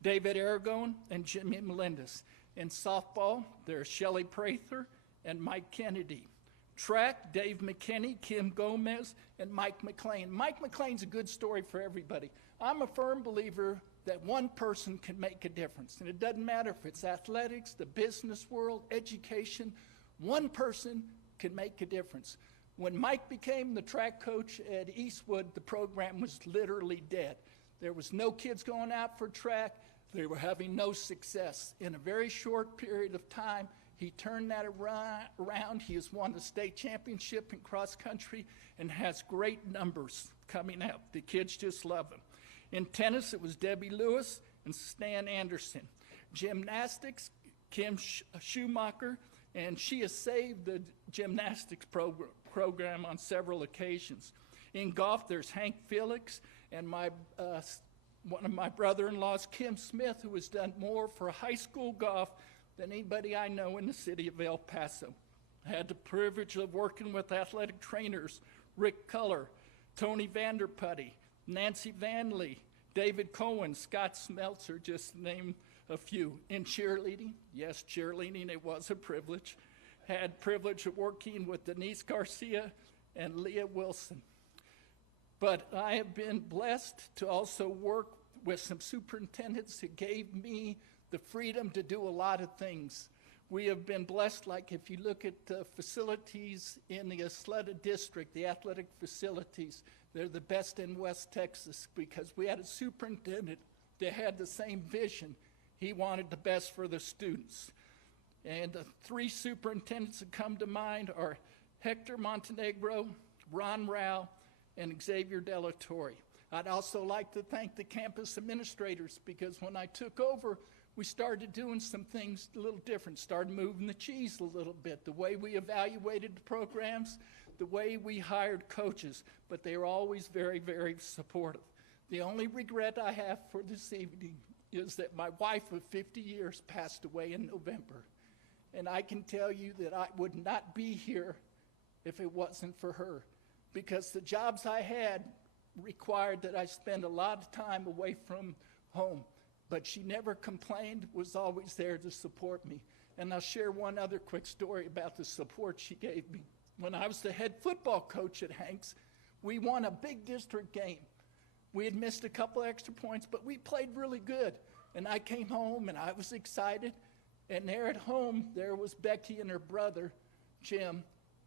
David Aragon and Jimmy Melendez. In softball, there's Shelley Prather and Mike Kennedy. Track, Dave McKinney, Kim Gomez, and Mike McLean. Mike McLean's a good story for everybody. I'm a firm believer that one person can make a difference. And it doesn't matter if it's athletics, the business world, education, one person can make a difference. When Mike became the track coach at Eastwood, the program was literally dead. There was no kids going out for track. They were having no success. In a very short period of time, he turned that around. He has won the state championship in cross country and has great numbers coming out. The kids just love him. In tennis, it was Debbie Lewis and Stan Anderson. Gymnastics, Kim Schumacher, and she has saved the gymnastics program on several occasions. In golf, there's Hank Felix and one of my brother-in-laws, Kim Smith, who has done more for high school golf than anybody I know in the city of El Paso. I had the privilege of working with athletic trainers, Rick Culler, Tony Vanderputty, Nancy Vanley, David Cohen, Scott Smeltzer, just to name a few. In cheerleading, yes, cheerleading, it was a privilege. Had privilege of working with Denise Garcia and Leah Wilson. But I have been blessed to also work with some superintendents who gave me the freedom to do a lot of things. We have been blessed, like if you look at the facilities in the Isleta district, the athletic facilities, they're the best in West Texas because we had a superintendent that had the same vision. He wanted the best for the students. And the 3 superintendents that come to mind are Hector Montenegro, Ron Rao, and Xavier Della Torre. I'd also like to thank the campus administrators because when I took over, we started doing some things a little different, started moving the cheese a little bit, the way we evaluated the programs, the way we hired coaches, but they were always very, very supportive. The only regret I have for this evening is that my wife of 50 years passed away in November. And I can tell you that I would not be here if it wasn't for her, because the jobs I had required that I spend a lot of time away from home. But she never complained, was always there to support me. And I'll share one other quick story about the support she gave me. When I was the head football coach at Hanks, we won a big district game. We had missed a couple extra points, but we played really good. And I came home and I was excited. And there at home, there was Becky and her brother, Jim.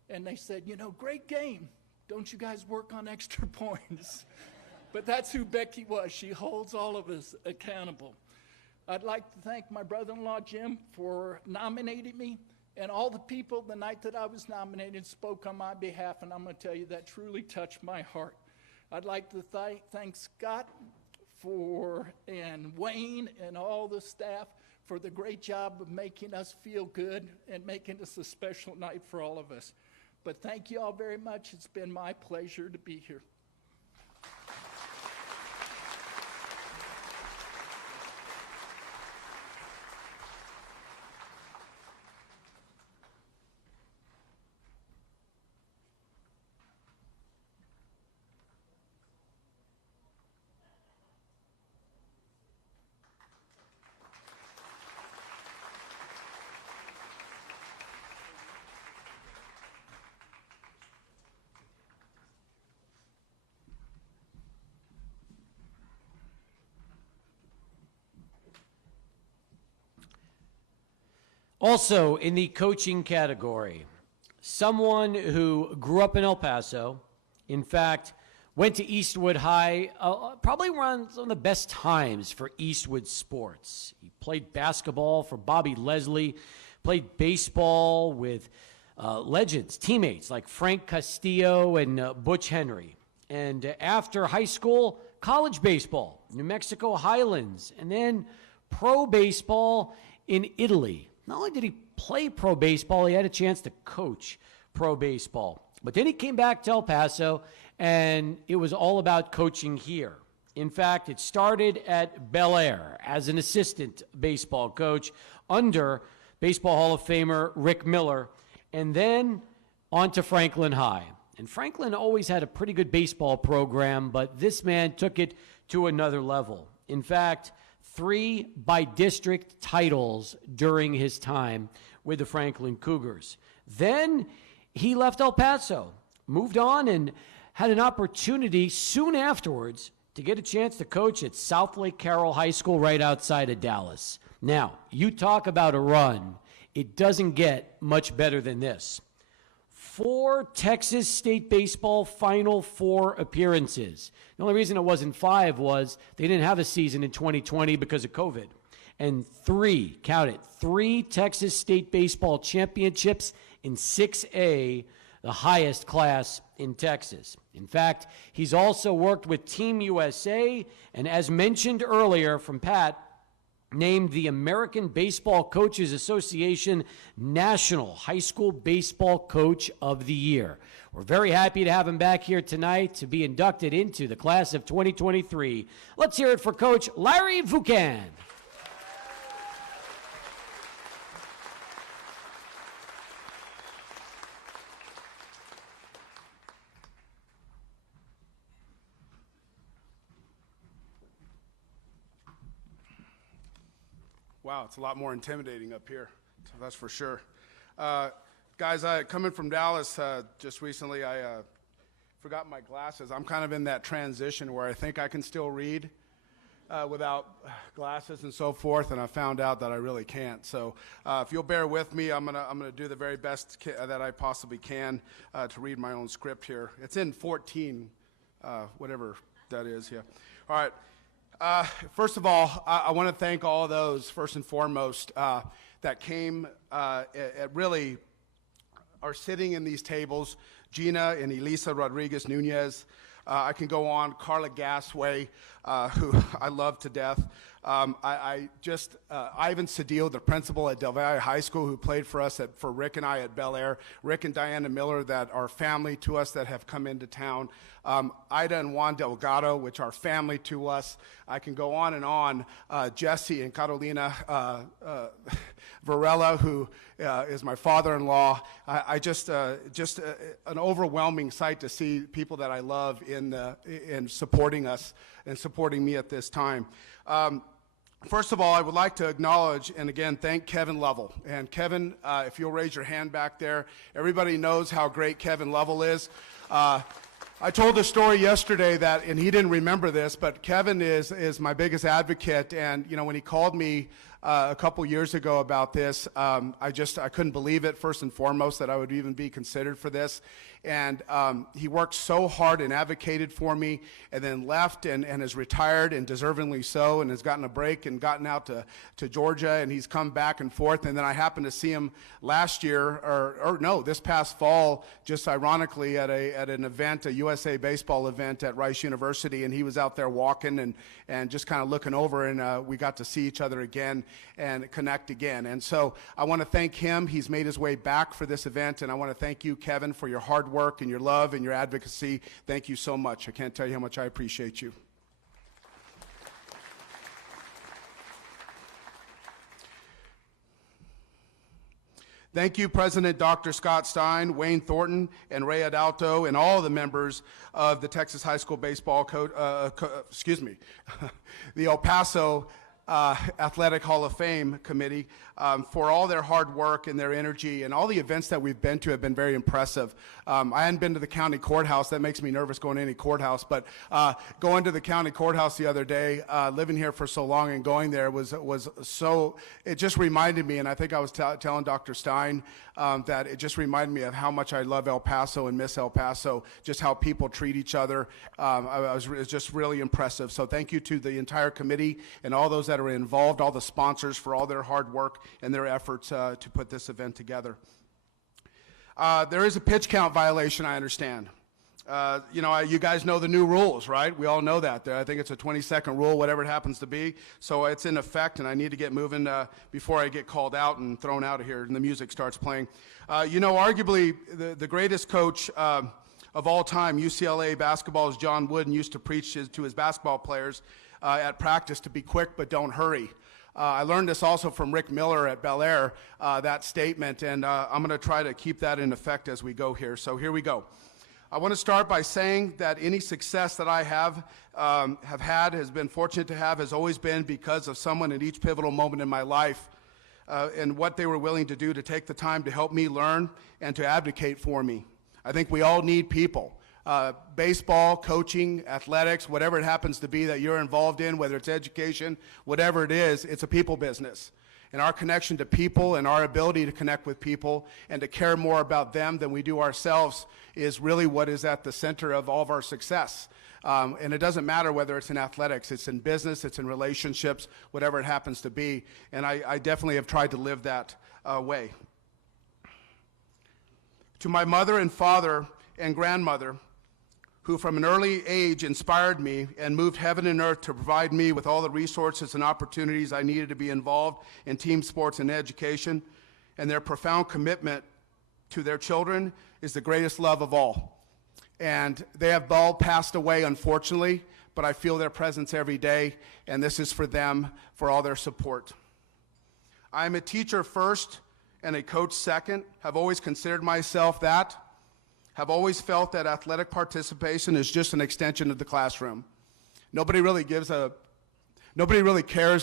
And they said, you know, great game. Don't you guys work on extra points? But that's who Becky was. She holds all of us accountable. I'd like to thank my brother-in-law, Jim, for nominating me. And all the people the night that I was nominated spoke on my behalf. And I'm going to tell you that truly touched my heart. I'd like to thank Scott and Wayne and all the staff for the great job of making us feel good and making this a special night for all of us. But thank you all very much. It's been my pleasure to be here. Also, in the coaching category, someone who grew up in El Paso, in fact, went to Eastwood High, probably around some of the best times for Eastwood sports. He played basketball for Bobby Leslie, played baseball with legends, teammates like Frank Castillo and Butch Henry. And after high school, college baseball, New Mexico Highlands, and then pro baseball in Italy. not only did he play pro baseball, he had a chance to coach pro baseball. But then he came back to El Paso, and it was all about coaching here. In fact, it started at Bel Air as an assistant baseball coach under Baseball Hall of Famer Rick Miller, and then on to Franklin High. And Franklin always had a pretty good baseball program, but this man took it to another level. In fact, 3 by-district titles during his time with the Franklin Cougars. Then he left El Paso, moved on, and had an opportunity soon afterwards to get a chance to coach at South Lake Carroll High School right outside of Dallas. Now, you talk about a run. It doesn't get much better than this. 4 Texas State Baseball Final Four appearances. The only reason it wasn't 5 was they didn't have a season in 2020 because of COVID. And 3, count it, 3 Texas State Baseball championships in 6A, the highest class in Texas. In fact, he's also worked with Team USA, and as mentioned earlier from Pat, named the American Baseball Coaches Association National High School Baseball Coach of the Year. We're very happy to have him back here tonight to be inducted into the class of 2023. Let's hear it for Coach Larry Vucan. Wow, it's a lot more intimidating up here, so that's for sure. Guys, coming from Dallas just recently, I forgot my glasses. I'm kind of in that transition where I think I can still read without glasses and so forth, and I found out that I really can't. So if you'll bear with me, I'm gonna do the very best that I possibly can to read my own script here. It's in 14, whatever that is, yeah. All right. First of all, I want to thank all those, first and foremost, that came really are sitting in these tables. Gina and Elisa Rodriguez Nunez. I can go on. Carla Gasway, who I love to death. Ivan Cedillo, the principal at Del Valle High School, who played for us for Rick and I at Bel Air. Rick and Diana Miller, that are family to us, that have come into town. Ida and Juan Delgado, which are family to us. I can go on and on. Jesse and Carolina Varela, who is my father-in-law. I just an overwhelming sight to see people that I love in supporting us and supporting me at this time. First of all, I would like to acknowledge and again thank Kevin Lovell. And Kevin, if you'll raise your hand back there, everybody knows how great Kevin Lovell is. I told the story yesterday and he didn't remember this, but Kevin is my biggest advocate. And you know, when he called me a couple years ago about this, I couldn't believe it, first and foremost, that I would even be considered for this. And he worked so hard and advocated for me, and then left and has retired, and deservingly so, and has gotten a break and gotten out to Georgia, and he's come back and forth. And then I happened to see him last year, this past fall, just ironically at an event, a USA baseball event at Rice University, and he was out there walking and just kind of looking over, and we got to see each other again and connect again. And so I want to thank him. He's made his way back for this event, and I want to thank you, Kevin, for your hard work and your love and your advocacy. Thank you so much. I can't tell you how much I appreciate you. Thank you, President Dr. Scott Stein, Wayne Thornton, and Ray Adalto, and all the members of the Texas High School Baseball the El Paso Athletic Hall of Fame Committee for all their hard work and their energy, and all the events that we've been to have been very impressive. I hadn't been to the county courthouse. That makes me nervous going to any courthouse, but going to the county courthouse the other day, living here for so long and going there was so, it just reminded me, and I think I was telling Dr. Stein that it just reminded me of how much I love El Paso and miss El Paso, just how people treat each other. It was just really impressive. So thank you to the entire committee and all those that are involved, all the sponsors for all their hard work and their efforts to put this event together. There is a pitch count violation, I understand. You guys know the new rules, right? We all know that. I think it's a 20-second rule, whatever it happens to be. So it's in effect, and I need to get moving before I get called out and thrown out of here and the music starts playing. Arguably, the greatest coach of all time, UCLA basketball's John Wooden used to preach to his basketball players at practice to be quick but don't hurry. I learned this also from Rick Miller at Bel Air, that statement, and I'm going to try to keep that in effect as we go here. So here we go. I want to start by saying that any success that I have had, has been fortunate to have, has always been because of someone at each pivotal moment in my life and what they were willing to do to take the time to help me learn and to advocate for me. I think we all need people. Baseball, coaching, athletics, whatever it happens to be that you're involved in, whether it's education, whatever it is, it's a people business. And our connection to people and our ability to connect with people and to care more about them than we do ourselves is really what is at the center of all of our success. And it doesn't matter whether it's in athletics, it's in business, it's in relationships, whatever it happens to be. And I definitely have tried to live that way. To my mother and father and grandmother, who from an early age inspired me and moved heaven and earth to provide me with all the resources and opportunities I needed to be involved in team sports and education, and their profound commitment to their children is the greatest love of all. And they have all passed away, unfortunately, but I feel their presence every day, and this is for them, for all their support. I am a teacher first and a coach second, have always considered myself that. Have always felt that athletic participation is just an extension of the classroom. Nobody really cares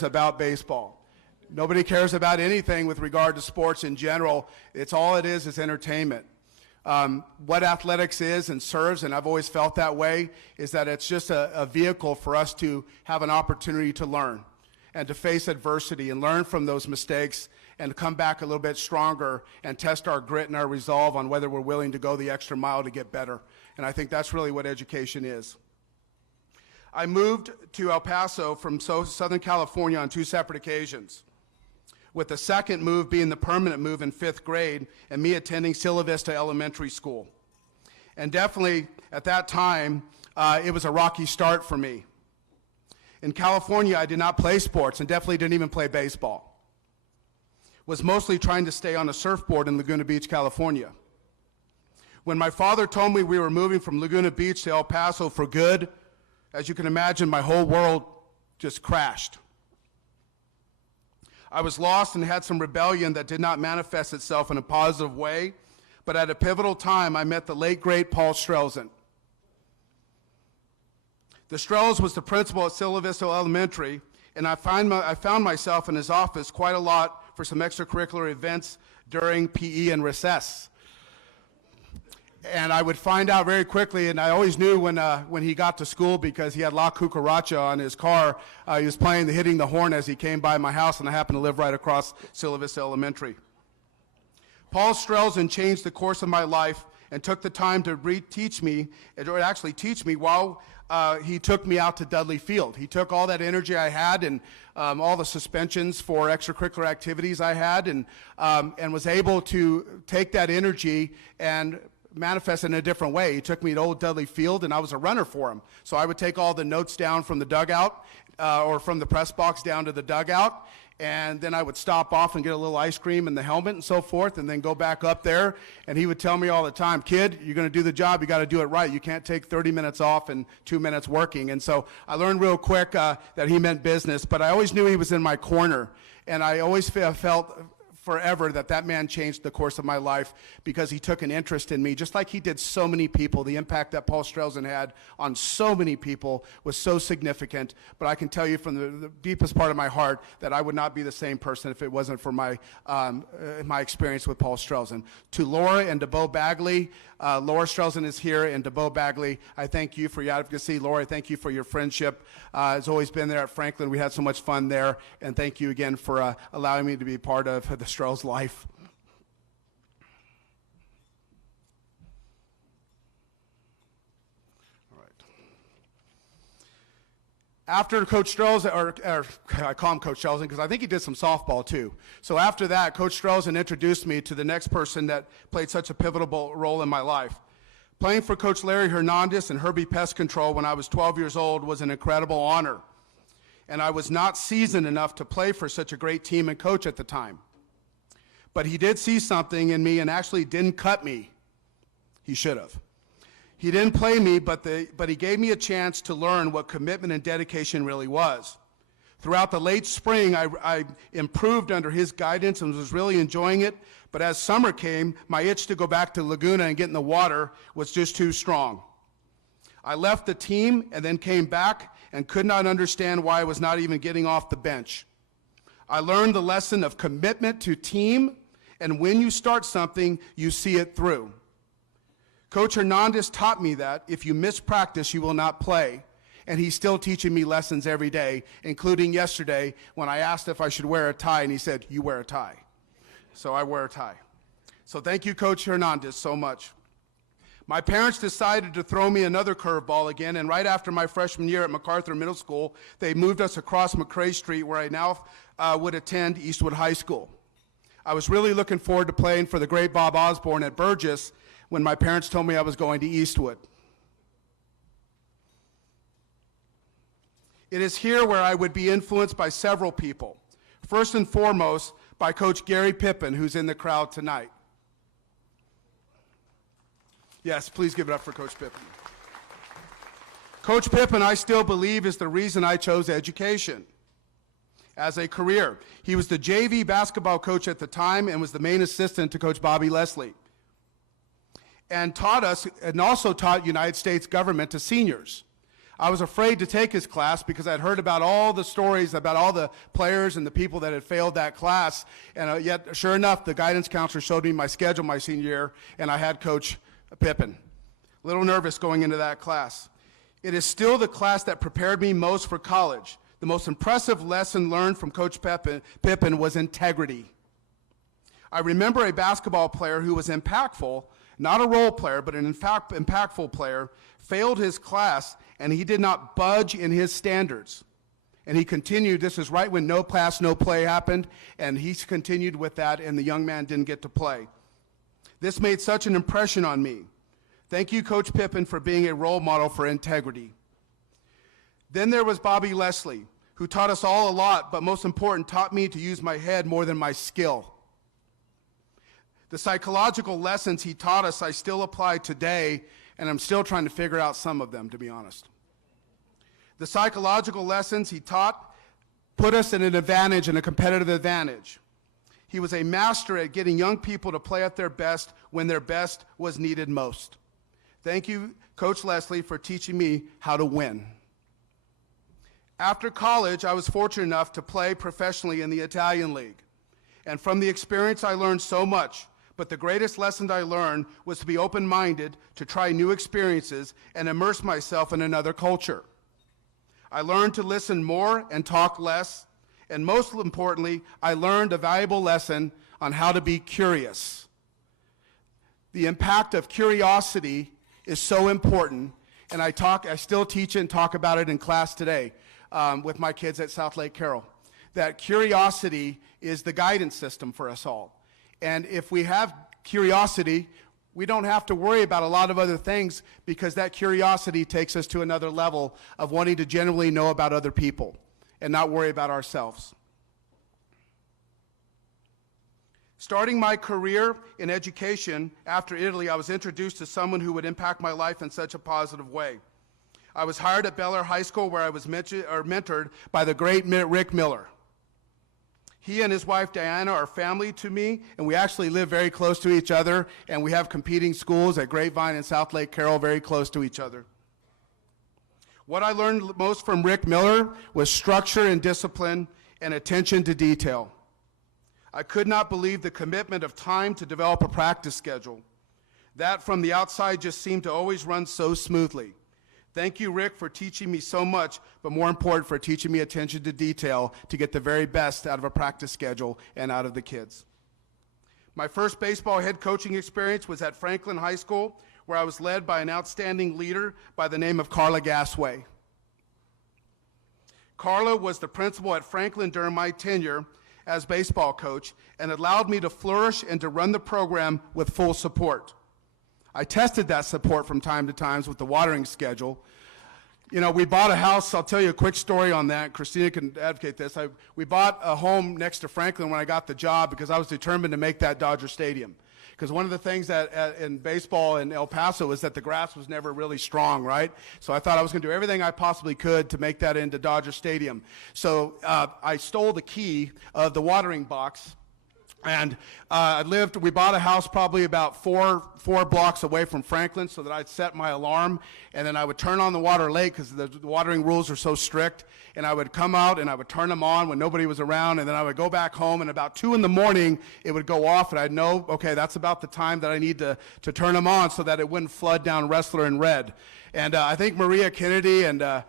about baseball. Nobody cares about anything with regard to sports in general. It's all it is entertainment. What athletics is and serves, and I've always felt that way, is that it's just a vehicle for us to have an opportunity to learn and to face adversity and learn from those mistakes and to come back a little bit stronger and test our grit and our resolve on whether we're willing to go the extra mile to get better. And I think that's really what education is. I moved to El Paso from Southern California on 2 separate occasions, with the second move being the permanent move in 5th grade and me attending Silla Vista Elementary School. And definitely at that time, it was a rocky start for me. In California, I did not play sports and definitely didn't even play baseball. Was mostly trying to stay on a surfboard in Laguna Beach, California. When my father told me we were moving from Laguna Beach to El Paso for good, as you can imagine, my whole world just crashed. I was lost and had some rebellion that did not manifest itself in a positive way, but at a pivotal time, I met the late, great Paul Strelzin. The Strelz was the principal at Silla Vista Elementary, and I found myself in his office quite a lot for some extracurricular events during PE and recess. And I would find out very quickly, and I always knew when he got to school because he had La Cucaracha on his car. He was playing the Hitting the Horn as he came by my house, and I happened to live right across Silla Vista Elementary. Paul Strelzin changed the course of my life and took the time to teach me while he took me out to Dudley Field. He took all that energy I had and all the suspensions for extracurricular activities I had and was able to take that energy and manifest it in a different way. He took me to Old Dudley Field, and I was a runner for him. So I would take all the notes down from the dugout or from the press box down to the dugout, and then I would stop off and get a little ice cream in the helmet and so forth, and then go back up there. And he would tell me all the time, kid, you're going to do the job, you got to do it right. You can't take 30 minutes off and 2 minutes working. And so I learned real quick that he meant business, but I always knew he was in my corner. And I always felt forever that man changed the course of my life because he took an interest in me, just like he did so many people. The impact that Paul Strelzin had on so many people was so significant. But I can tell you from the deepest part of my heart that I would not be the same person if it wasn't for my experience with Paul Strelzin. To Laura and to Bo Bagley, Laura Strelzin is here, and to Bo Bagley, I thank you for your advocacy. Laura, thank you for your friendship. It's always been there at Franklin. We had so much fun there, and thank you again for allowing me to be part of the Strelz life. All right. After Coach Strelzin, or I call him Coach Strelzin because I think he did some softball too. So after that, Coach Strelzin introduced me to the next person that played such a pivotal role in my life. Playing for Coach Larry Hernandez and Herbie Pest Control when I was 12 years old was an incredible honor, and I was not seasoned enough to play for such a great team and coach at the time. But he did see something in me and actually didn't cut me. He should have. He didn't play me, but he gave me a chance to learn what commitment and dedication really was. Throughout the late spring, I improved under his guidance and was really enjoying it. But as summer came, my itch to go back to Laguna and get in the water was just too strong. I left the team and then came back and could not understand why I was not even getting off the bench. I learned the lesson of commitment to team, and when you start something, you see it through. Coach Hernandez taught me that if you miss practice, you will not play. And he's still teaching me lessons every day, including yesterday when I asked if I should wear a tie, and he said, "You wear a tie." So I wear a tie. So thank you, Coach Hernandez, so much. My parents decided to throw me another curveball again, and right after my freshman year at MacArthur Middle School, they moved us across McCrae Street, where I now would attend Eastwood High School. I was really looking forward to playing for the great Bob Osborne at Burgess when my parents told me I was going to Eastwood. It is here where I would be influenced by several people. First and foremost, by Coach Gary Pippen, who's in the crowd tonight. Yes, please give it up for Coach Pippen. Coach Pippen, I still believe, is the reason I chose education as a career. He was the JV basketball coach at the time and was the main assistant to Coach Bobby Leslie, and taught us, and also taught United States government to seniors. I was afraid to take his class because I'd heard about all the stories about all the players and the people that had failed that class, and yet, sure enough, the guidance counselor showed me my schedule my senior year, and I had Coach Pippen. A little nervous going into that class. It is still the class that prepared me most for college. The most impressive lesson learned from Coach Pippen was integrity. I remember a basketball player who was impactful, not a role player, but an impactful player, failed his class, and he did not budge in his standards. And he continued. This is right when no pass, no play happened, and he continued with that, and the young man didn't get to play. This made such an impression on me. Thank you, Coach Pippen, for being a role model for integrity. Then there was Bobby Leslie, who taught us all a lot, but most important, taught me to use my head more than my skill. The psychological lessons he taught us I still apply today, and I'm still trying to figure out some of them, to be honest. The psychological lessons he taught put us in an advantage, and a competitive advantage. He was a master at getting young people to play at their best when their best was needed most. Thank you, Coach Leslie, for teaching me how to win. After college, I was fortunate enough to play professionally in the Italian League. And from the experience, I learned so much. But the greatest lesson I learned was to be open-minded, to try new experiences, and immerse myself in another culture. I learned to listen more and talk less. And most importantly, I learned a valuable lesson on how to be curious. The impact of curiosity is so important, and I still teach it and talk about it in class today with my kids at South Lake Carroll. That curiosity is the guidance system for us all. And if we have curiosity, we don't have to worry about a lot of other things, because that curiosity takes us to another level of wanting to genuinely know about other people and not worry about ourselves. Starting my career in education after Italy, I was introduced to someone who would impact my life in such a positive way. I was hired at Bel Air High School, where I was mentored by the great Rick Miller. He and his wife Diana are family to me, and we actually live very close to each other, and we have competing schools at Grapevine and South Lake Carroll very close to each other. What I learned most from Rick Miller was structure and discipline and attention to detail. I could not believe the commitment of time to develop a practice schedule. That from the outside just seemed to always run so smoothly. Thank you, Rick, for teaching me so much, but more important, for teaching me attention to detail to get the very best out of a practice schedule and out of the kids. My first baseball head coaching experience was at Franklin High School, where I was led by an outstanding leader by the name of Carla Gasway. Carla was the principal at Franklin during my tenure as baseball coach and allowed me to flourish and to run the program with full support. I tested that support from time to time with the watering schedule. You know, we bought a house. I'll tell you a quick story on that. Christina can advocate this. We bought a home next to Franklin when I got the job because I was determined to make that Dodger Stadium. Because one of the things that in baseball in El Paso is that the grass was never really strong, right? So I thought I was going to do everything I possibly could to make that into Dodger Stadium. So I stole the key of the watering box. And we bought a house probably about four blocks away from Franklin so that I'd set my alarm, and then I would turn on the water late because the watering rules are so strict, and I would come out and I would turn them on when nobody was around, and then I would go back home, and about 2 in the morning it would go off, and I'd know, okay, that's about the time that I need to turn them on so that it wouldn't flood down Wrestler and Red. And I think Maria Kennedy and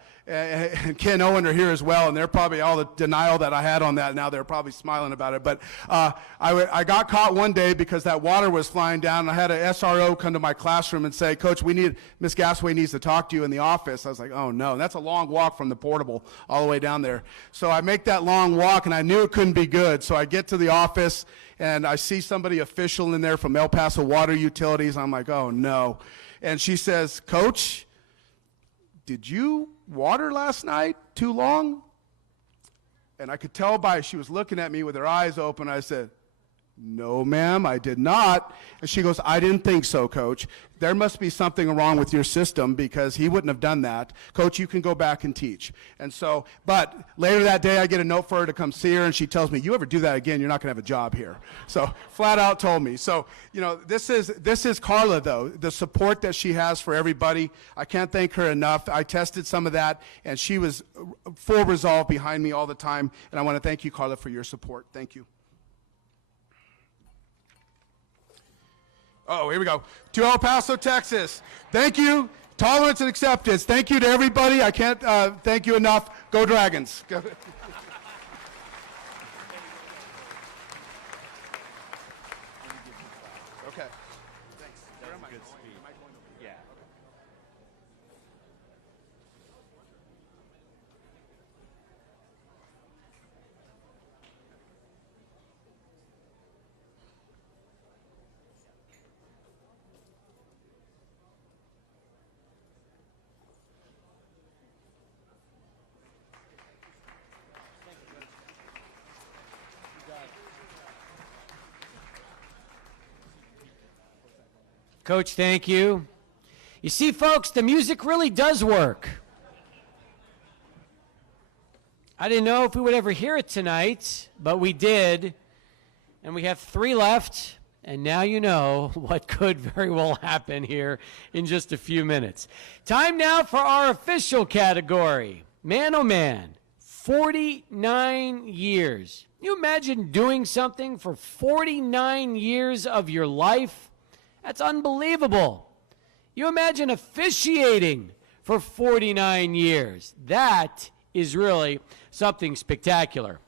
Ken Owen are here as well, and they're probably all the denial that I had on that. Now they're probably smiling about it. But I got caught one day because that water was flying down, and I had an SRO come to my classroom and say, Coach, Miss Gasway needs to talk to you in the office. I was like, oh no, that's a long walk from the portable all the way down there. So I make that long walk, and I knew it couldn't be good. So I get to the office, and I see somebody official in there from El Paso Water Utilities. I'm like, oh no. And she says, Coach, did you water last night too long? And I could tell she was looking at me with her eyes open. I said, no, ma'am, I did not. And she goes, I didn't think so, Coach. There must be something wrong with your system because he wouldn't have done that. Coach, you can go back and teach. And so, but later that day, I get a note for her to come see her, and she tells me, you ever do that again, you're not going to have a job here. So flat out told me. So, you know, this is Carla, though, the support that she has for everybody. I can't thank her enough. I tested some of that, and she was full resolve behind me all the time. And I want to thank you, Carla, for your support. Thank you. Oh, here we go. To El Paso, Texas. Thank you. Tolerance and acceptance. Thank you to everybody. I can't thank you enough. Go Dragons. Go. Okay. Thanks. That was a good speech. Yeah. Coach, thank you. You see, folks, the music really does work. I didn't know if we would ever hear it tonight, but we did. And we have 3 left, and now you know what could very well happen here in just a few minutes. Time now for our official category. Man, oh man, 49 years. Can you imagine doing something for 49 years of your life? That's unbelievable. You imagine officiating for 49 years. That is really something spectacular.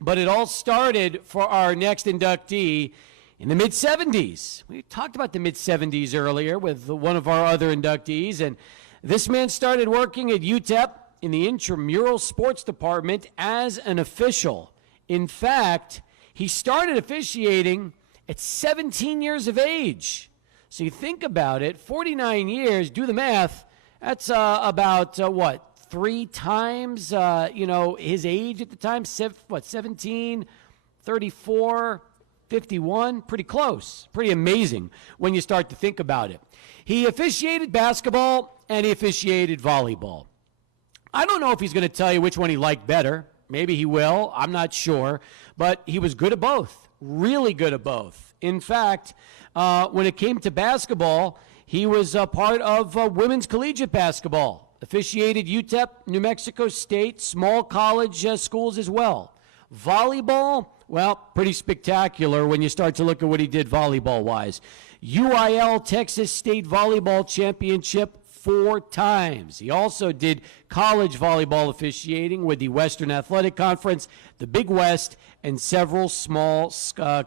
But it all started for our next inductee in the mid-'70s. We talked about the mid-'70s earlier with one of our other inductees, and this man started working at UTEP in the intramural sports department as an official. In fact, he started officiating at 17 years of age. So you think about it, 49 years, do the math, that's about, 3 times, his age at the time, 17, 34, 51, pretty close, pretty amazing when you start to think about it. He officiated basketball and he officiated volleyball. I don't know if he's going to tell you which one he liked better. Maybe he will, I'm not sure, but he was good at both. Really good at both. In fact, when it came to basketball, he was a part of women's collegiate basketball, officiated UTEP, New Mexico State, small college schools as well. Volleyball, well, pretty spectacular when you start to look at what he did volleyball-wise. UIL Texas State Volleyball Championship 4 times. He also did college volleyball officiating with the Western Athletic Conference, the Big West, and several small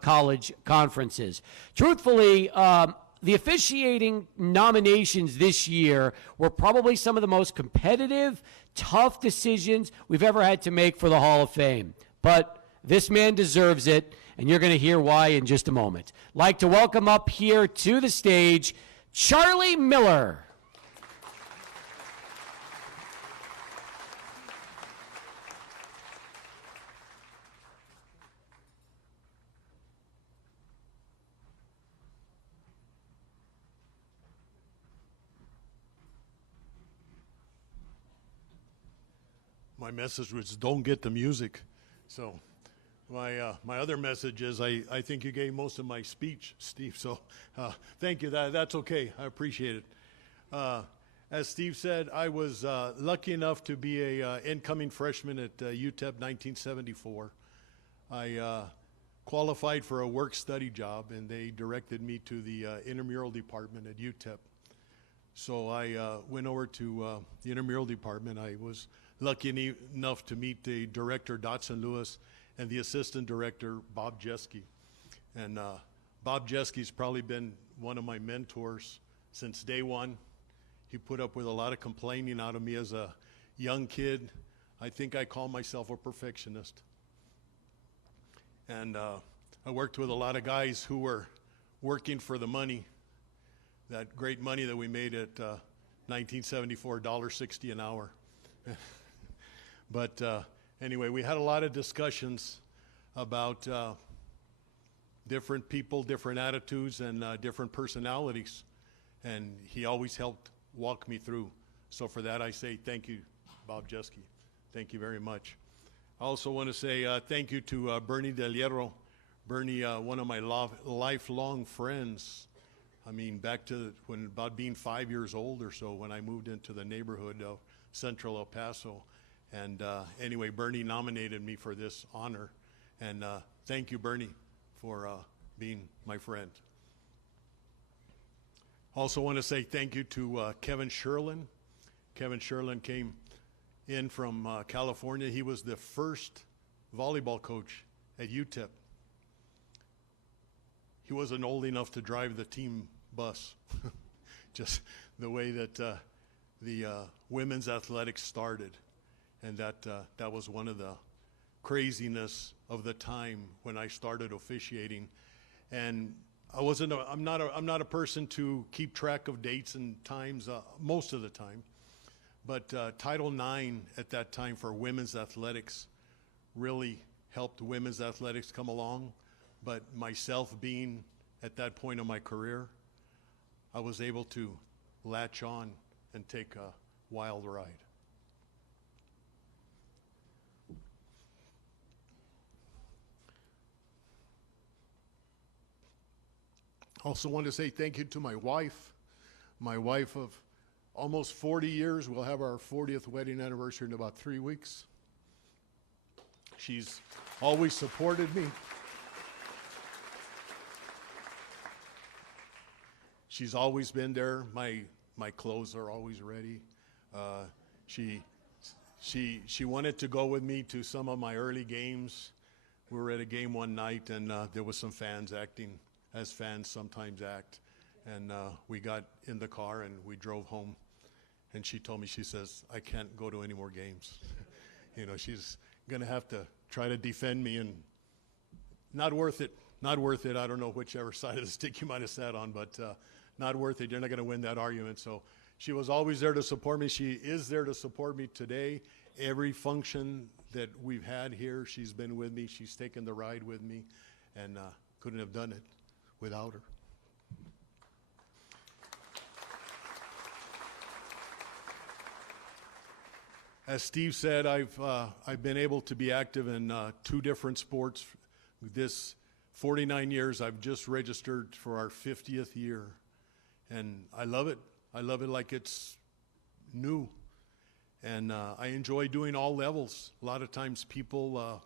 college conferences. Truthfully, the officiating nominations this year were probably some of the most competitive, tough decisions we've ever had to make for the Hall of Fame. But this man deserves it, and you're going to hear why in just a moment. Like to welcome up here to the stage Charlie Miller. My message was don't get the music. So my other message is I think you gave most of my speech, Steve. So thank you. That's okay. I appreciate it. As Steve said, I was lucky enough to be a incoming freshman at UTEP 1974. I qualified for a work-study job, and they directed me to the intramural department at UTEP. So I went over to the intramural department. I was lucky enough to meet the director, Dotson Lewis, and the assistant director, Bob Jeske. And Bob Jeske's probably been one of my mentors since day one. He put up with a lot of complaining out of me as a young kid. I think I call myself a perfectionist. And I worked with a lot of guys who were working for the money, that great money that we made at 1974, $1.60 an hour. But anyway, we had a lot of discussions about different people, different attitudes, and different personalities. And he always helped walk me through. So for that, I say thank you, Bob Jeske. Thank you very much. I also want to say thank you to Bernie Del Hierro. Bernie, one of my lifelong friends. I mean, back to when about being 5 years old or so when I moved into the neighborhood of Central El Paso. And anyway, Bernie nominated me for this honor. And thank you, Bernie, for being my friend. Also want to say thank you to Kevin Sherlin. Kevin Sherlin came in from California. He was the first volleyball coach at UTEP. He wasn't old enough to drive the team bus. Just the way that the women's athletics started. And that was one of the craziness of the time when I started officiating. And I'm not a person to keep track of dates and times most of the time. But Title IX at that time for women's athletics really helped women's athletics come along. But myself being at that point of my career, I was able to latch on and take a wild ride. Also want to say thank you to my wife of almost 40 years. We'll have our 40th wedding anniversary in about 3 weeks. She's always supported me. She's always been there. My clothes are always ready. She wanted to go with me to some of my early games. We were at a game one night, and there was some fans acting as fans sometimes act. And we got in the car and we drove home. And she told me, she says, I can't go to any more games. You know, she's going to have to try to defend me, and not worth it. Not worth it. I don't know whichever side of the stick you might have sat on, but not worth it. You're not going to win that argument. So she was always there to support me. She is there to support me today. Every function that we've had here, she's been with me. She's taken the ride with me, and couldn't have done it without her. As Steve said, I've been able to be active in 2 different sports. This 49 years, I've just registered for our 50th year. And I love it. I love it like it's new. And I enjoy doing all levels. A lot of times people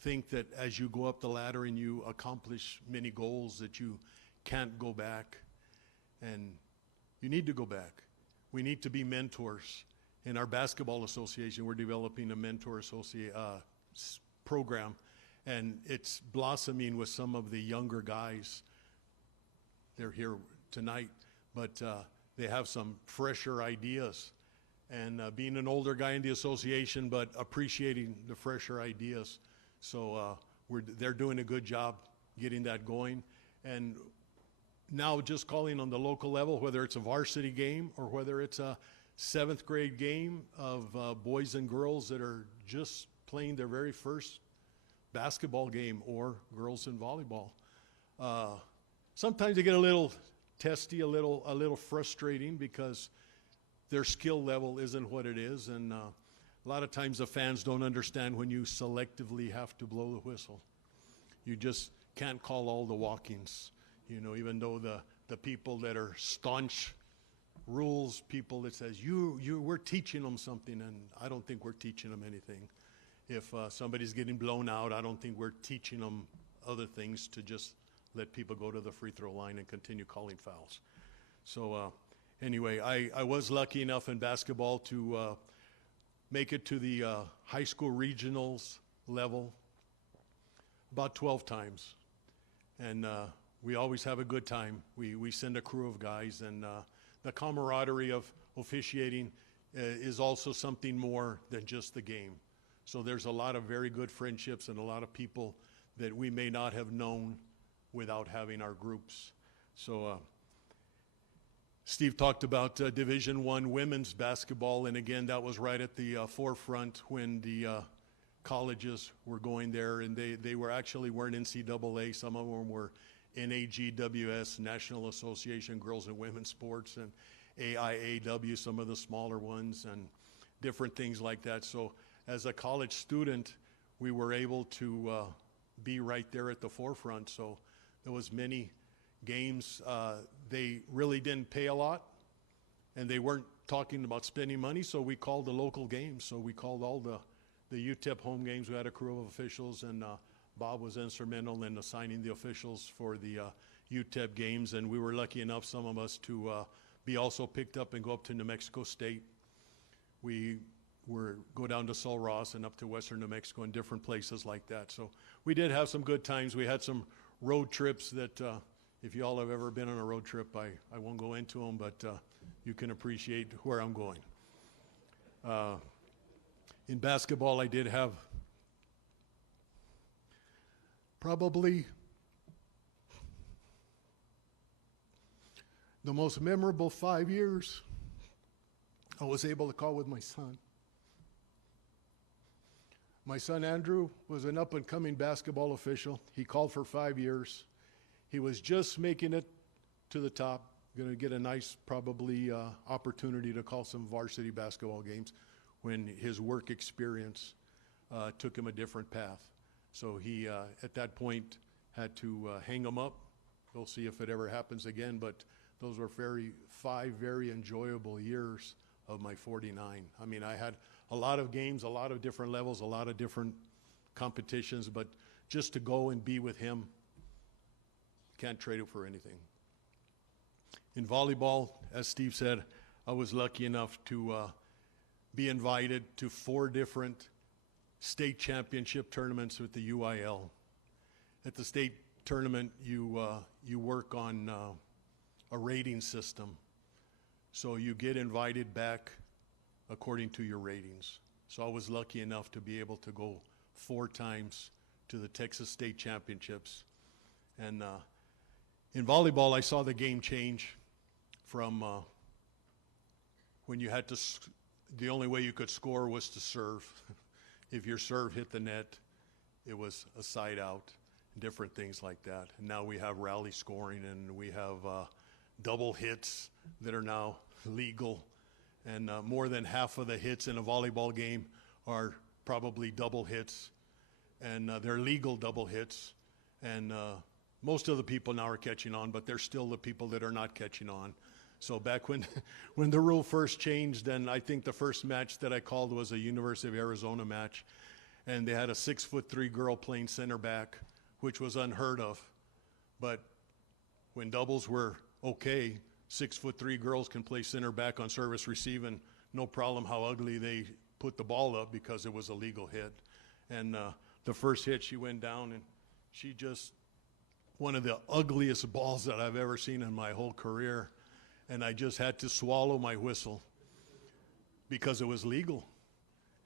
think that as you go up the ladder and you accomplish many goals that you can't go back. And you need to go back. We need to be mentors. In our basketball association, we're developing a mentor program, and it's blossoming with some of the younger guys. They're here tonight, but they have some fresher ideas. And being an older guy in the association, but appreciating the fresher ideas. So they're doing a good job getting that going. And now just calling on the local level, whether it's a varsity game or whether it's a 7th grade game of boys and girls that are just playing their very first basketball game, or girls in volleyball. Sometimes they get a little testy, a little frustrating because their skill level isn't what it is, and a lot of times the fans don't understand when you selectively have to blow the whistle. You just can't call all the walk-ins, you know, even though the people that are staunch rules people that says we're teaching them something, and I don't think we're teaching them anything. If somebody's getting blown out, I don't think we're teaching them other things to just let people go to the free throw line and continue calling fouls. So anyway, I was lucky enough in basketball to make it to the high school regionals level about 12 times. And we always have a good time. We send a crew of guys, and the camaraderie of officiating is also something more than just the game. So there's a lot of very good friendships and a lot of people that we may not have known without having our groups. So Steve talked about Division I women's basketball, and again, that was right at the forefront when the colleges were going there, and they weren't NCAA. Some of them were NAGWS, National Association Girls and Women's Sports, and AIAW, some of the smaller ones, and different things like that. So as a college student, we were able to be right there at the forefront. So there was many games. They really didn't pay a lot, and they weren't talking about spending money, so we called the local games. So we called all the UTEP home games. We had a crew of officials, and Bob was instrumental in assigning the officials for the UTEP games, and we were lucky enough, some of us, to be also picked up and go up to New Mexico State. We go down to Sul Ross and up to western New Mexico and different places like that. So we did have some good times. We had some road trips that if you all have ever been on a road trip, I won't go into them, but you can appreciate where I'm going. In basketball, I did have probably the most memorable 5 years I was able to call with my son. My son Andrew was an up-and-coming basketball official. He called for 5 years. He was just making it to the top, going to get a nice, probably, opportunity to call some varsity basketball games when his work experience took him a different path. So he, at that point, had to hang him up. We'll see if it ever happens again, but those were 5 very enjoyable years of my 49. I mean, I had a lot of games, a lot of different levels, a lot of different competitions, but just to go and be with him, can't trade it for anything. In volleyball, as Steve said, I was lucky enough to be invited to 4 different state championship tournaments with the UIL. At the state tournament, you work on a rating system. So you get invited back according to your ratings. So I was lucky enough to be able to go 4 times to the Texas State Championships. And in volleyball, I saw the game change from when you had to, the only way you could score was to serve. If your serve hit the net, it was a side out, different things like that. And now we have rally scoring, and we have double hits that are now legal. And more than half of the hits in a volleyball game are probably double hits, and they're legal double hits. And most of the people now are catching on, but there's still the people that are not catching on. So back when the rule first changed, and I think the first match that I called was a University of Arizona match, and they had a 6'3" girl playing center back, which was unheard of. But when doubles were okay, 6'3" girls can play center back on service receive, and no problem how ugly they put the ball up because it was a legal hit. And the first hit, she went down, and she just, one of the ugliest balls that I've ever seen in my whole career. And I just had to swallow my whistle because it was legal.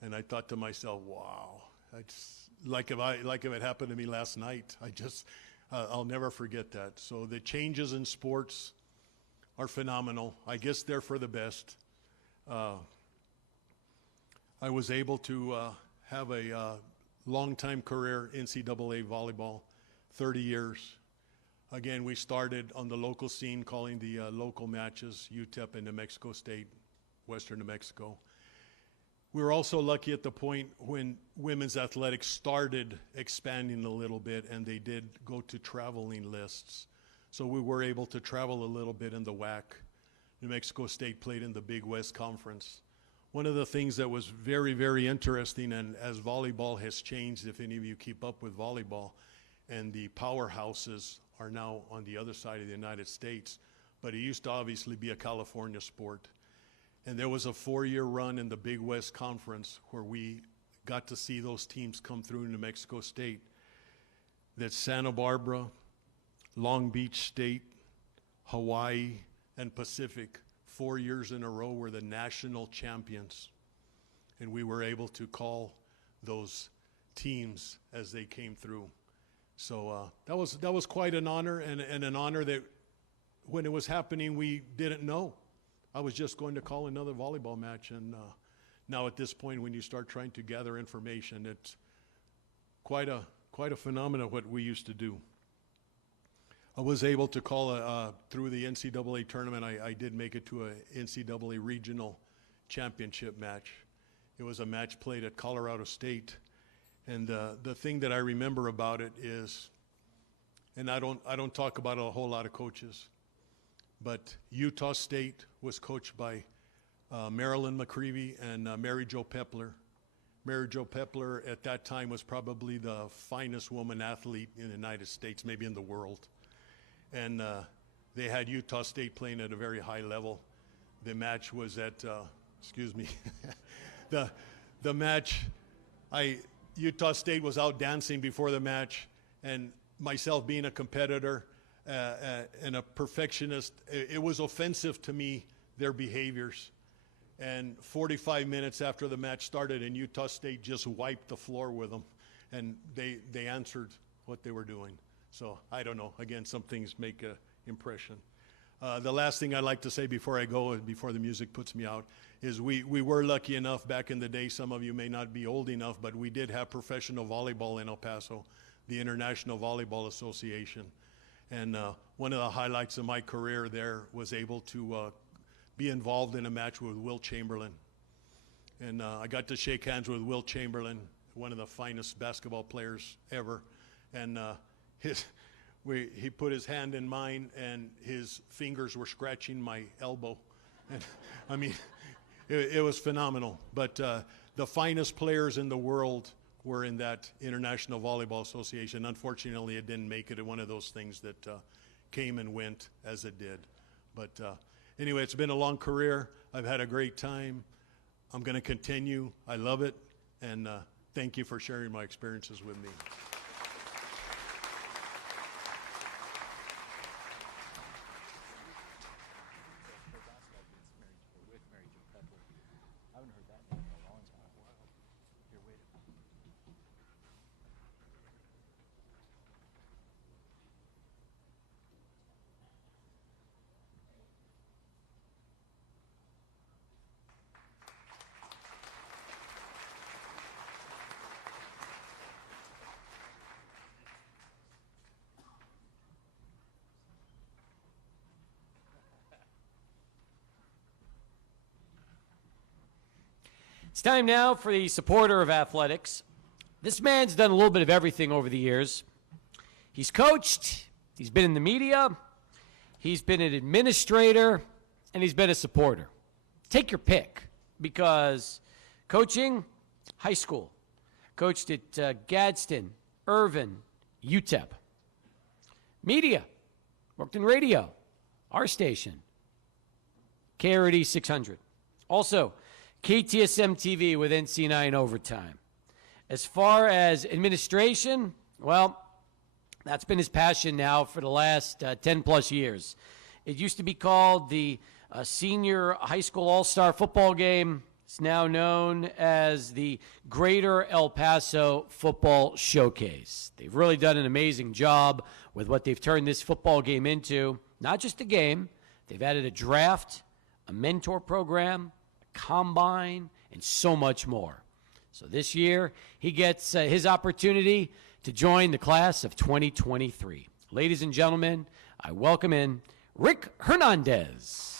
And I thought to myself, wow, it's like if it happened to me last night. I'll never forget that. So the changes in sports are phenomenal. I guess they're for the best. I was able to have a long-time career NCAA volleyball, 30 years. Again, we started on the local scene calling the local matches, UTEP and New Mexico State, Western New Mexico. We were also lucky at the point when women's athletics started expanding a little bit, and they did go to traveling lists. So we were able to travel a little bit in the WAC. New Mexico State played in the Big West Conference. One of the things that was very, very interesting, and as volleyball has changed, if any of you keep up with volleyball, and the powerhouses are now on the other side of the United States, but it used to obviously be a California sport. And there was a 4-year run in the Big West Conference where we got to see those teams come through New Mexico State. That Santa Barbara, Long Beach State, Hawaii, and Pacific, 4 years in a row, were the national champions. And we were able to call those teams as they came through. So that was quite an honor, and an honor that when it was happening, we didn't know. I was just going to call another volleyball match, and now at this point, when you start trying to gather information, it's quite a phenomenon what we used to do. I was able to call through the NCAA tournament. I did make it to a NCAA regional championship match. It was a match played at Colorado State, and the thing that I remember about it is, and I don't talk about a whole lot of coaches, but Utah State was coached by Marilyn McCreevy and Mary Jo Pepler. Mary Jo Pepler at that time was probably the finest woman athlete in the United States, maybe in the world. And they had Utah State playing at a very high level. The match was at, excuse me, the match, Utah State was out dancing before the match, and myself being a competitor and a perfectionist, it was offensive to me, their behaviors. And 45 minutes after the match started, and Utah State just wiped the floor with them, and they answered what they were doing. So I don't know. Again, some things make an impression. The last thing I'd like to say before I go, and before the music puts me out, is we were lucky enough back in the day, some of you may not be old enough, but we did have professional volleyball in El Paso, the International Volleyball Association. And one of the highlights of my career there was able to be involved in a match with Will Chamberlain. And I got to shake hands with Will Chamberlain, one of the finest basketball players ever. And he put his hand in mine, and his fingers were scratching my elbow. And I mean, it was phenomenal. But the finest players in the world were in that International Volleyball Association. Unfortunately, it didn't make it one of those things that came and went as it did. But anyway, it's been a long career. I've had a great time. I'm going to continue. I love it. And thank you for sharing my experiences with me. It's time now for the supporter of athletics. This man's done a little bit of everything over the years. He's coached, he's been in the media, he's been an administrator, and he's been a supporter. Take your pick, because coaching, high school. Coached at Gadsden, Irvin, UTEP. Media, worked in radio, our station, KRD 600. Also, KTSM TV with NC9 Overtime. As far as administration, well, that's been his passion now for the last 10 plus years. It used to be called the Senior High School All-Star Football Game. It's now known as the Greater El Paso Football Showcase. They've really done an amazing job with what they've turned this football game into. Not just a game, they've added a draft, a mentor program, a combine, and so much more. So this year, he gets his opportunity to join the class of 2023. Ladies and gentlemen, I welcome in Rick Hernandez.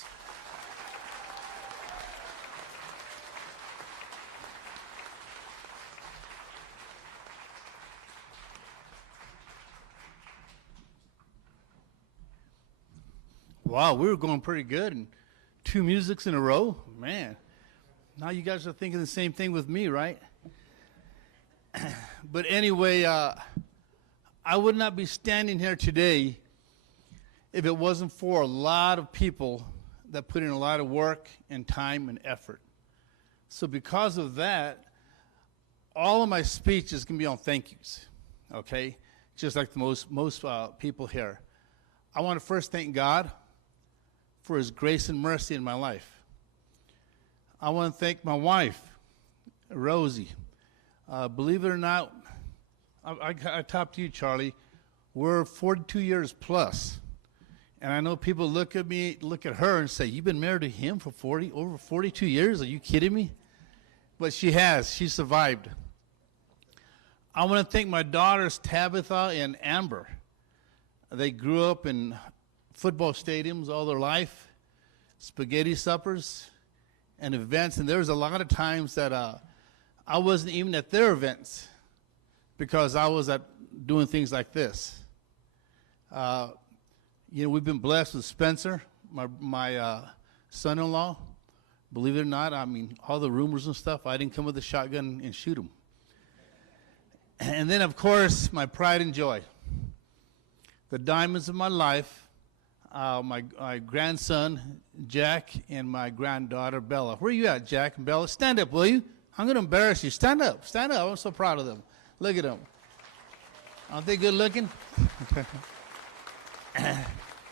Wow, we were going pretty good, and 2 musics in a row, man. Now you guys are thinking the same thing with me, right? But anyway, I would not be standing here today if it wasn't for a lot of people that put in a lot of work and time and effort. So because of that, all of my speech is going to be on thank yous, okay? Just like the most people here. I want to first thank God for his grace and mercy in my life. I want to thank my wife, Rosie. Believe it or not, I topped you, Charlie. We're 42 years plus. And I know people look at me, look at her and say, you've been married to him for over 42 years? Are you kidding me? But she has. She survived. I want to thank my daughters, Tabitha and Amber. They grew up in football stadiums all their life, spaghetti suppers, and events. And there was a lot of times that I wasn't even at their events because I was doing things like this. We've been blessed with Spencer, my son-in-law. Believe it or not, I mean, all the rumors and stuff, I didn't come with a shotgun and shoot him. And then, of course, my pride and joy. The diamonds of my life, my grandson, Jack, and my granddaughter, Bella. Where are you at, Jack and Bella? Stand up, will you? I'm going to embarrass you. Stand up. Stand up. I'm so proud of them. Look at them. Aren't they good looking?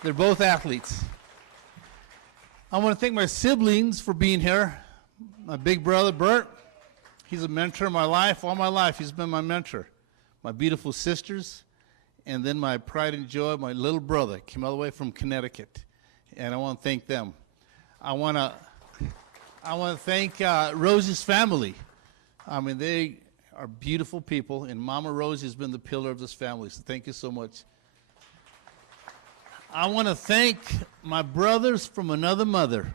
They're both athletes. I want to thank my siblings for being here. My big brother, Bert. He's a mentor in my life. All my life, he's been my mentor. My beautiful sisters. And then my pride and joy, my little brother, came all the way from Connecticut. And I want to thank them. I want to thank Rosie's family. I mean, they are beautiful people, and Mama Rosie has been the pillar of this family, so thank you so much. I want to thank my brothers from another mother,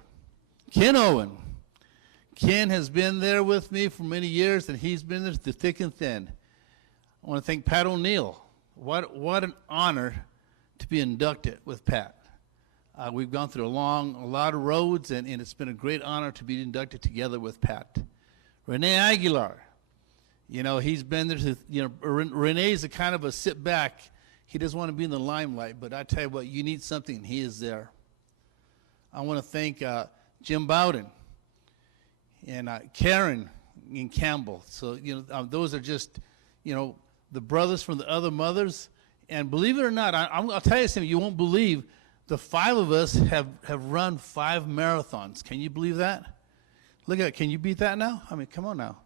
Ken Owen. Ken has been there with me for many years, and he's been there through thick and thin. I want to thank Pat O'Neill. What an honor to be inducted with Pat. We've gone through a lot of roads, and it's been a great honor to be inducted together with Pat. Rene Aguilar, he's been there. Rene's a kind of a sit back. He doesn't want to be in the limelight, but I tell you what, you need something, and he is there. I want to thank Jim Bowden and Karen and Campbell. So, those are just, the brothers from the other mothers. And believe it or not, I'll tell you something you won't believe. The 5 of us have run 5 marathons. Can you believe that? Look at it. Can you beat that now? I mean, come on now.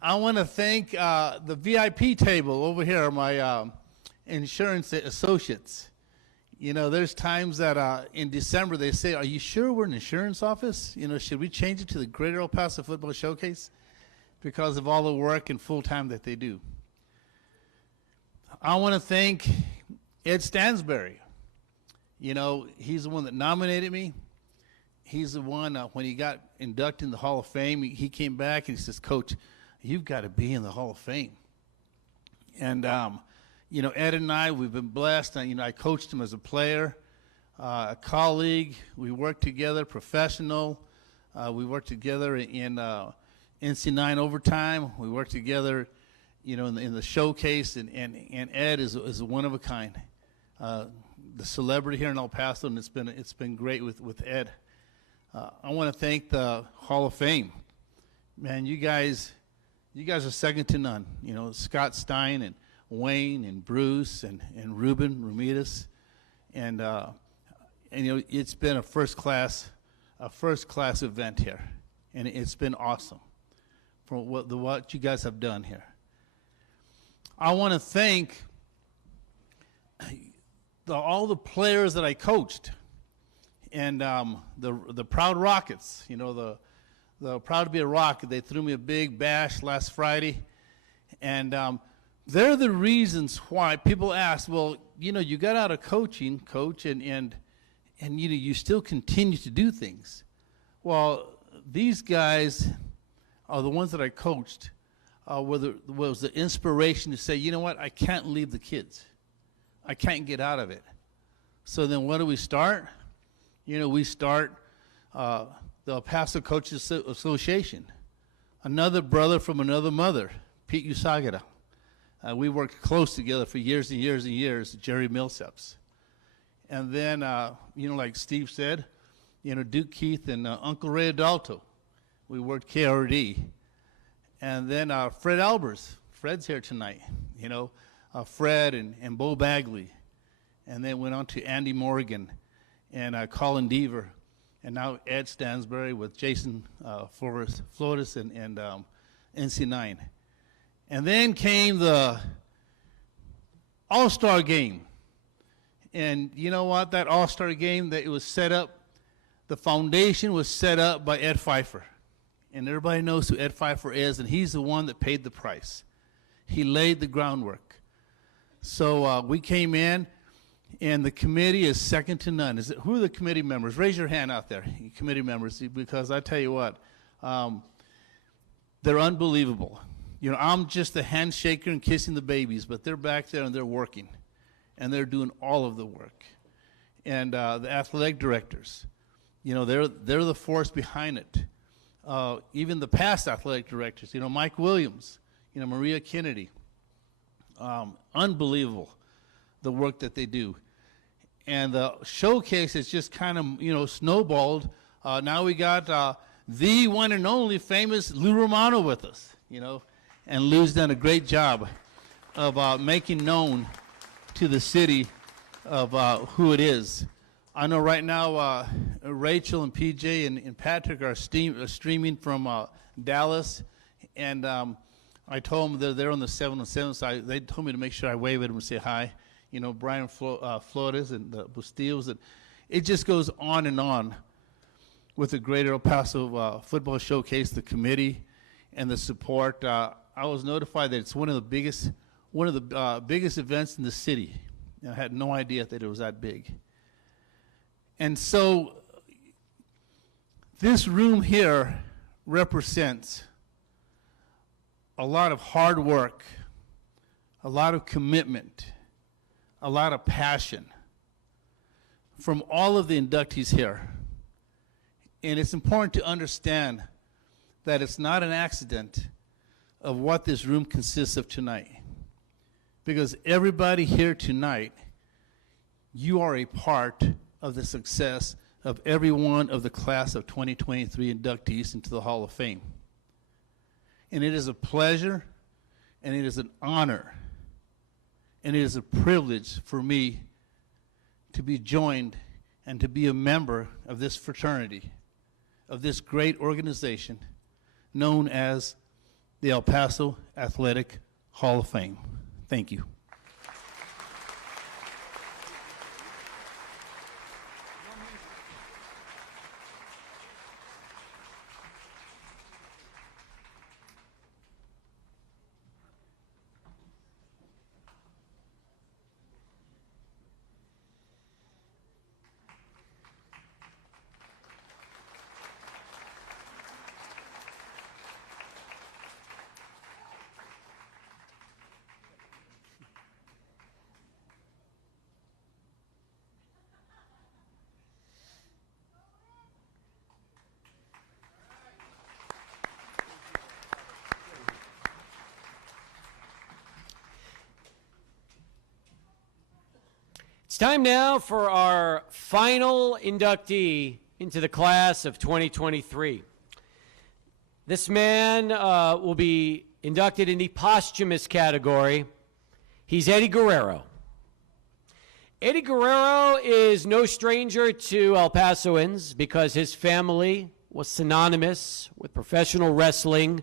I want to thank the VIP table over here, my insurance associates. There's times that in December they say, are you sure we're an insurance office? Should we change it to the Greater El Paso Football Showcase? Because of all the work and full time that they do. I want to thank Ed Stansberry. He's the one that nominated me. He's the one, when he got inducted in the Hall of Fame, he came back and he says, Coach, you've got to be in the Hall of Fame. And, Ed and I, we've been blessed. I coached him as a player, a colleague. We worked together, professional. We worked together in NC9 overtime. We worked together, in the showcase, and Ed is one of a kind. The celebrity here in El Paso, and it's been great with Ed. I want to thank the Hall of Fame. Man, you guys are second to none. Scott Stein and Wayne and Bruce and Ruben Ramirez, and it's been a first class a first-class event here, and it's been awesome for what you guys have done here. I want to thank all the players that I coached, and the Proud Rockets. You know, the Proud to be a Rocket. They threw me a big bash last Friday, and they're the reasons why people ask, well, you know, you got out of coaching, coach, and you know, you still continue to do things. Well, these guys are the ones that I coached, was the inspiration to say, you know what, I can't leave the kids. I can't get out of it. So then what do we start? You know, we start the Paso Coaches Association. Another brother from another mother, Pete Usagara. We worked close together for years and years and years, Jerry Millsaps. And then, you know, like Steve said, you know, Duke Keith and Uncle Ray Adalto. We worked KRD. And then Fred Albers. Fred's here tonight. You know, Fred and Bo Bagley. And then went on to Andy Morgan and Colin Deaver. And now Ed Stansbury with Jason Flores and NC9. And then came the All-Star Game. And you know what? That All-Star Game, that it was set up, the foundation was set up by Ed Pfeiffer. And everybody knows who Ed Pfeiffer is, and he's the one that paid the price. He laid the groundwork. So we came in, and the committee is second to none. Who are the committee members? Raise your hand out there, committee members, because I tell you what, they're unbelievable. You know, I'm just the handshaker and kissing the babies, but they're back there and they're working, and they're doing all of the work. And the athletic directors, you know, they're the force behind it. Even the past athletic directors, you know, Mike Williams, you know, Maria Kennedy, unbelievable the work that they do. And the showcase has just kind of, you know, snowballed. Now we got the one and only famous Lou Romano with us, you know. And Lou's done a great job of making known to the city of who it is. I know right now Rachel and PJ and Patrick are streaming from Dallas, and I told them they're on the 707 side. They told me to make sure I wave at them and say hi. You know, Brian Flores and the Bustillos. And it just goes on with the Greater El Paso Football Showcase, the committee, and the support. I was notified that it's one of the biggest events in the city. I had no idea that it was that big. And so this room here represents a lot of hard work, a lot of commitment, a lot of passion from all of the inductees here. And it's important to understand that it's not an accident of what this room consists of tonight. Because everybody here tonight, you are a part of the success of every one of the class of 2023 inductees into the Hall of Fame. And it is a pleasure, and it is an honor, and it is a privilege for me to be joined and to be a member of this fraternity, of this great organization known as the El Paso Athletic Hall of Fame. Thank you. It's time now for our final inductee into the class of 2023. This man will be inducted in the posthumous category. He's Eddie Guerrero. Eddie Guerrero is no stranger to El Pasoans because his family was synonymous with professional wrestling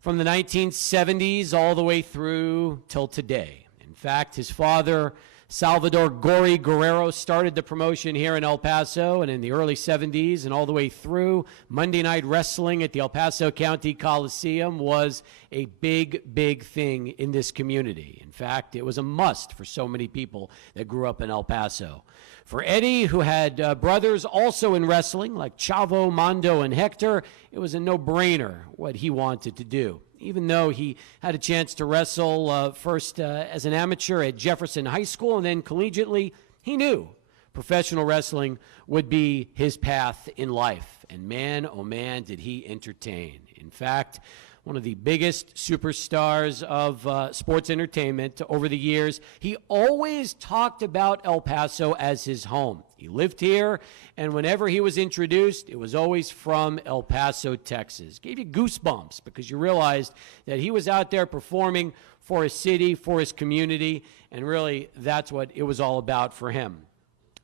from the 1970s all the way through till today. In fact, his father, Salvador Gory Guerrero, started the promotion here in El Paso, and in the early 70s and all the way through, Monday Night Wrestling at the El Paso County Coliseum was a big, big thing in this community. In fact, it was a must for so many people that grew up in El Paso. For Eddie, who had brothers also in wrestling, like Chavo, Mondo, and Hector, it was a no-brainer what he wanted to do. Even though he had a chance to wrestle first as an amateur at Jefferson High School and then collegiately, he knew professional wrestling would be his path in life. And man, oh man, did he entertain. In fact, one of the biggest superstars of sports entertainment over the years, he always talked about El Paso as his home. He lived here, and whenever he was introduced, it was always from El Paso, Texas. Gave you goosebumps because you realized that he was out there performing for his city, for his community, and really that's what it was all about for him.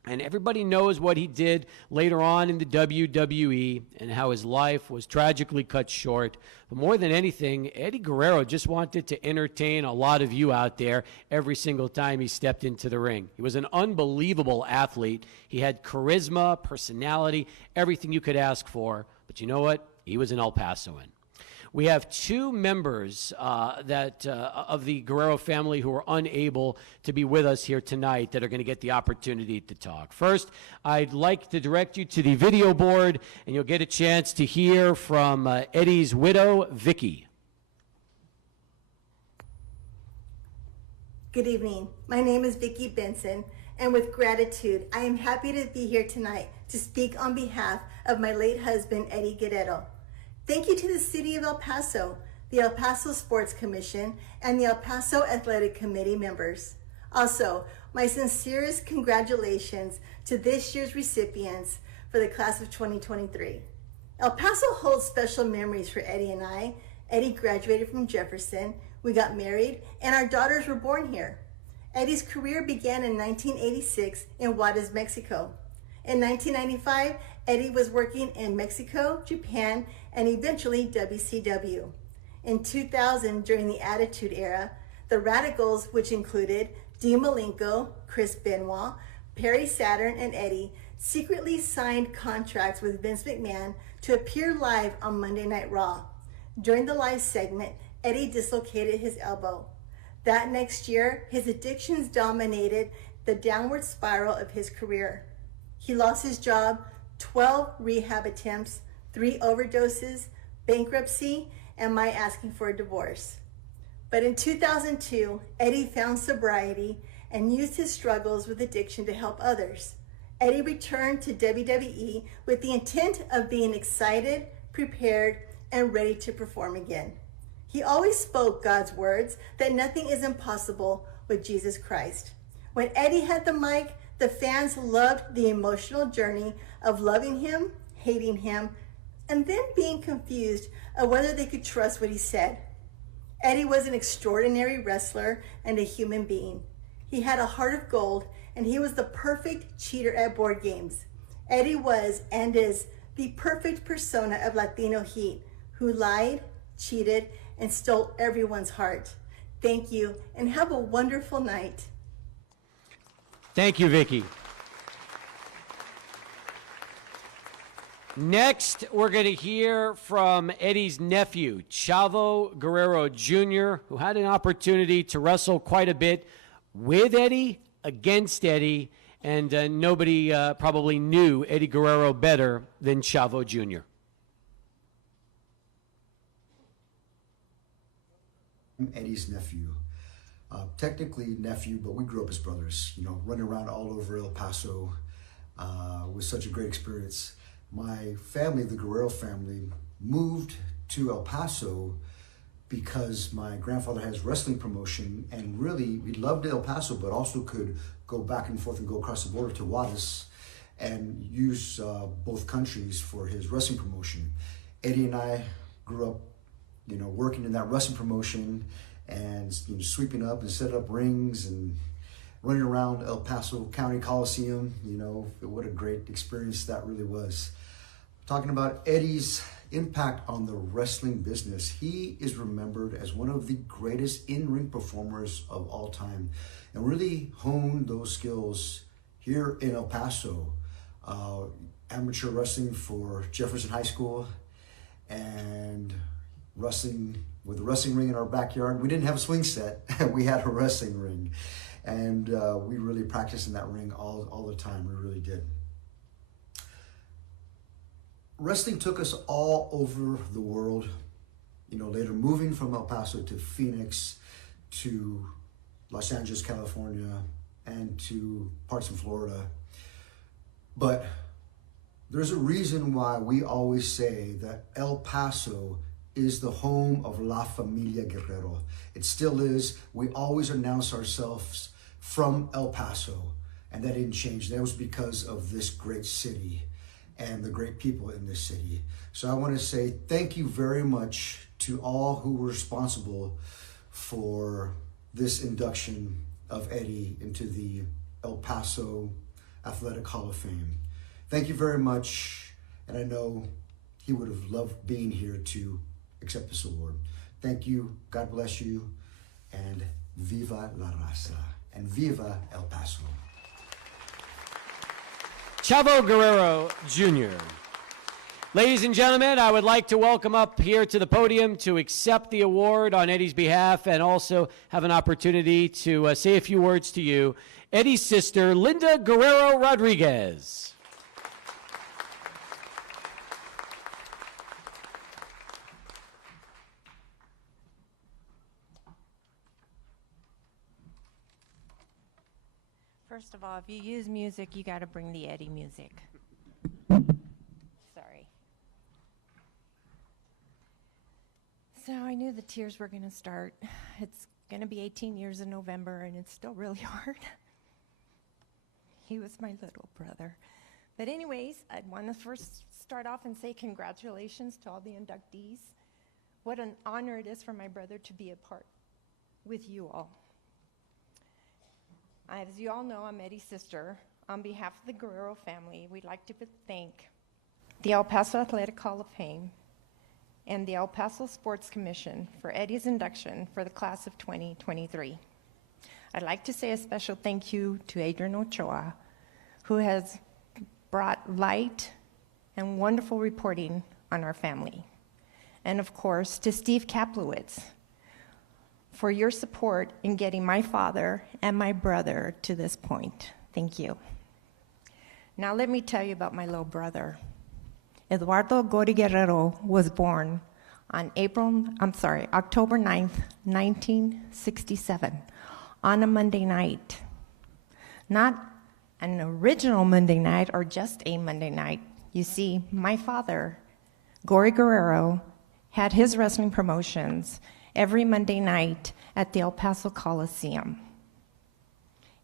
And everybody knows what he did later on in the WWE and how his life was tragically cut short. But more than anything, Eddie Guerrero just wanted to entertain a lot of you out there every single time he stepped into the ring. He was an unbelievable athlete. He had charisma, personality, everything you could ask for. But you know what? He was an El Pasoan. We have two members of the Guerrero family who are unable to be with us here tonight that are going to get the opportunity to talk. First, I'd like to direct you to the video board, and you'll get a chance to hear from Eddie's widow, Vicky. Good evening. My name is Vicky Benson, and with gratitude, I am happy to be here tonight to speak on behalf of my late husband, Eddie Guerrero. Thank you to the City of El Paso, the El Paso Sports Commission, and the El Paso Athletic Committee members. Also, my sincerest congratulations to this year's recipients for the class of 2023. El Paso holds special memories for Eddie and I. Eddie graduated from Jefferson, we got married, and our daughters were born here. Eddie's career began in 1986 in Juarez, Mexico. In 1995, Eddie was working in Mexico, Japan, and eventually WCW. In 2000, during the Attitude Era, the Radicals, which included Dean Malenko, Chris Benoit, Perry Saturn, and Eddie, secretly signed contracts with Vince McMahon to appear live on Monday Night Raw. During the live segment, Eddie dislocated his elbow. That next year, his addictions dominated the downward spiral of his career. He lost his job, 12 rehab attempts, 3 overdoses, bankruptcy, and my asking for a divorce. But in 2002, Eddie found sobriety and used his struggles with addiction to help others. Eddie returned to WWE with the intent of being excited, prepared, and ready to perform again. He always spoke God's words that nothing is impossible with Jesus Christ. When Eddie had the mic, the fans loved the emotional journey of loving him, hating him, and then being confused of whether they could trust what he said. Eddie was an extraordinary wrestler and a human being. He had a heart of gold, and he was the perfect cheater at board games. Eddie was and is the perfect persona of Latino heat, who lied, cheated, and stole everyone's heart. Thank you, and have a wonderful night. Thank you, Vicky. Next, we're going to hear from Eddie's nephew, Chavo Guerrero Jr., who had an opportunity to wrestle quite a bit with Eddie, against Eddie, and nobody probably knew Eddie Guerrero better than Chavo Jr. I'm Eddie's nephew. Technically nephew, but we grew up as brothers, you know, running around all over El Paso. Was such a great experience. My family, the Guerrero family, moved to El Paso because my grandfather has wrestling promotion, and really we loved El Paso, but also could go back and forth and go across the border to Juarez and use both countries for his wrestling promotion. Eddie and I grew up, you know, working in that wrestling promotion and, you know, sweeping up and set up rings and running around El Paso County Coliseum. You know, what a great experience that really was. Talking about Eddie's impact on the wrestling business, he is remembered as one of the greatest in-ring performers of all time, and really honed those skills here in El Paso. Amateur wrestling for Jefferson High School, and wrestling with a wrestling ring in our backyard. We didn't have a swing set, we had a wrestling ring, and we really practiced in that ring all the time. We really did. Wrestling took us all over the world, you know, later moving from El Paso to Phoenix, to Los Angeles, California, and to parts of Florida. But there's a reason why we always say that El Paso is the home of La Familia Guerrero. It still is. We always announce ourselves from El Paso, and that didn't change. That was because of this great city and the great people in this city. So I want to say thank you very much to all who were responsible for this induction of Eddie into the El Paso Athletic Hall of Fame. Thank you very much, and I know he would have loved being here to accept this award. Thank you, God bless you, and viva la raza, and viva El Paso. Chavo Guerrero Jr. Ladies and gentlemen, I would like to welcome up here to the podium to accept the award on Eddie's behalf, and also have an opportunity to say a few words to you, Eddie's sister, Linda Guerrero Rodriguez. First of all, if you use music, you got to bring the Eddie music. Sorry. So I knew the tears were going to start. It's going to be 18 years in November, and it's still really hard. He was my little brother. But anyways, I'd want to first start off and say congratulations to all the inductees. What an honor it is for my brother to be a part with you all. As you all know, I'm Eddie's sister. On behalf of the Guerrero family, we'd like to thank the El Paso Athletic Hall of Fame and the El Paso Sports Commission for Eddie's induction for the class of 2023. I'd like to say a special thank you to Adrian Ochoa, who has brought light and wonderful reporting on our family. And of course, to Steve Kaplowitz, for your support in getting my father and my brother to this point. Thank you. Now let me tell you about my little brother. Eduardo Gori Guerrero was born on October 9th, 1967, on a Monday night. Not an original Monday night or just a Monday night. You see, my father, Gori Guerrero, had his wrestling promotions every Monday night at the El Paso Coliseum.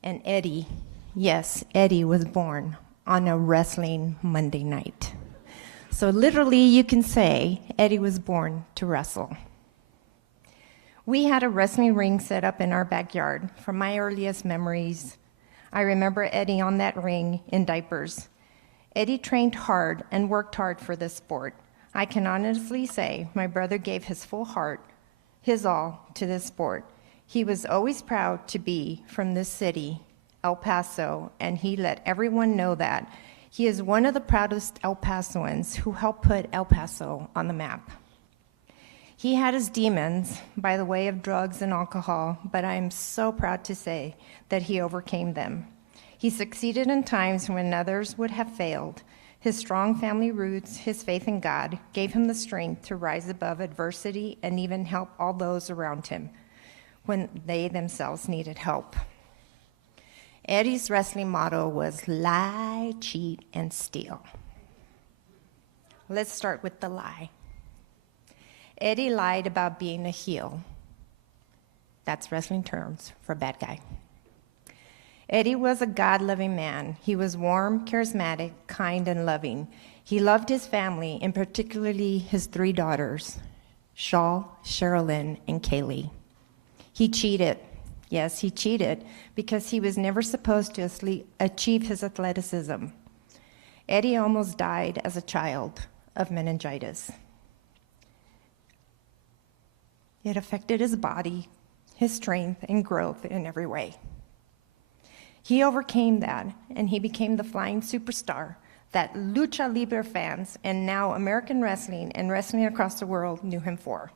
And Eddie, yes, Eddie was born on a wrestling Monday night. So literally you can say Eddie was born to wrestle. We had a wrestling ring set up in our backyard. From my earliest memories, I remember Eddie on that ring in diapers. Eddie trained hard and worked hard for this sport. I can honestly say my brother gave his full heart, his all, to this sport. He was always proud to be from this city, El Paso, and he let everyone know that. He is one of the proudest El Pasoans who helped put El Paso on the map. He had his demons by the way of drugs and alcohol, but I am so proud to say that he overcame them. He succeeded in times when others would have failed. His strong family roots, his faith in God, gave him the strength to rise above adversity and even help all those around him when they themselves needed help. Eddie's wrestling motto was lie, cheat, and steal. Let's start with the lie. Eddie lied about being a heel. That's wrestling terms for bad guy. Eddie was a God-loving man. He was warm, charismatic, kind, and loving. He loved his family, and particularly his 3 daughters, Shaw, Sherilyn, and Kaylee. He cheated. Yes, he cheated because he was never supposed to achieve his athleticism. Eddie almost died as a child of meningitis. It affected his body, his strength, and growth in every way. He overcame that, and he became the flying superstar that lucha libre fans and now American wrestling and wrestling across the world knew him for.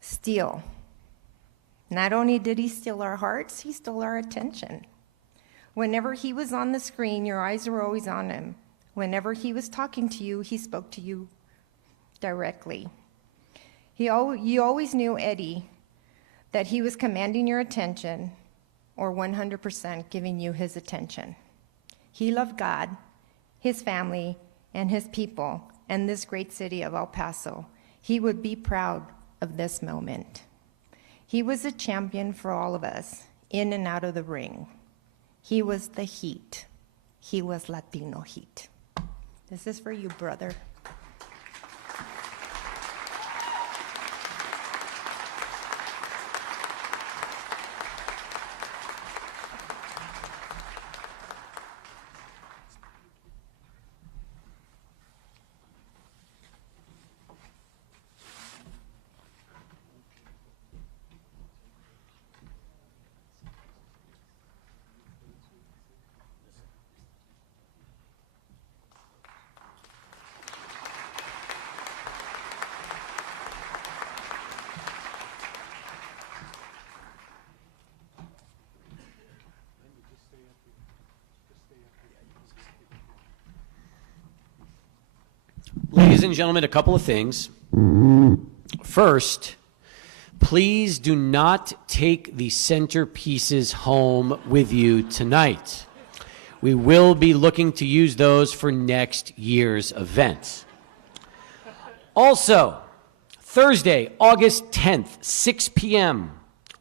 Steal. Not only did he steal our hearts, he stole our attention. Whenever he was on the screen, your eyes were always on him. Whenever he was talking to you, he spoke to you directly. You always knew Eddie, that he was commanding your attention or 100% giving you his attention. He loved God, his family, and his people, and this great city of El Paso. He would be proud of this moment. He was a champion for all of us, in and out of the ring. He was the heat. He was Latino heat. This is for you, brother. Ladies and gentlemen, a couple of things. First, please do not take the centerpieces home with you tonight. We will be looking to use those for next year's event. Also, Thursday, August 10th, 6 p.m.,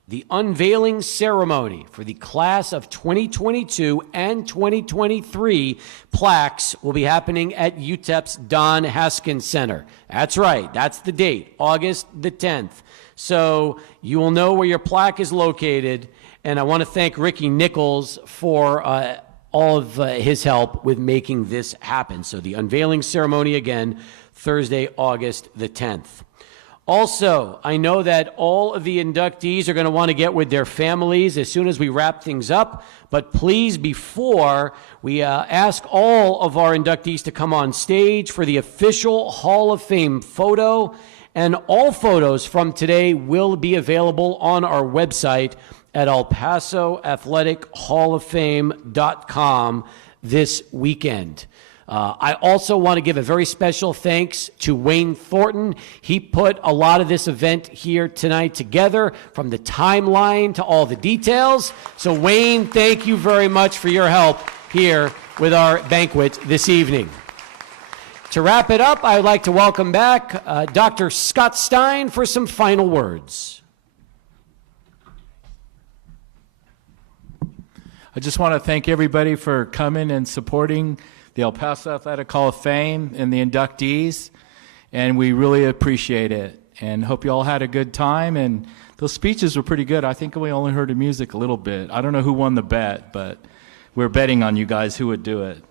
the unveiling ceremony for the class of 2022 and 2023 plaques will be happening at UTEP's Don Haskins Center. That's right. That's the date, August the 10th. So you will know where your plaque is located, and I want to thank Ricky Nichols for all of his help with making this happen. So the unveiling ceremony again, Thursday, August the 10th. Also, I know that all of the inductees are going to want to get with their families as soon as we wrap things up, but please, before we ask all of our inductees to come on stage for the official Hall of Fame photo, and all photos from today will be available on our website at elpasoathletichalloffame.com this weekend. I also want to give a very special thanks to Wayne Thornton. He put a lot of this event here tonight together, from the timeline to all the details. So Wayne, thank you very much for your help here with our banquet this evening. To wrap it up, I would like to welcome back Dr. Scott Stein for some final words. I just want to thank everybody for coming and supporting the El Paso Athletic Hall of Fame and the inductees, and we really appreciate it, and hope you all had a good time. And those speeches were pretty good. I think we only heard the music a little bit. I don't know who won the bet, but we're betting on you guys who would do it.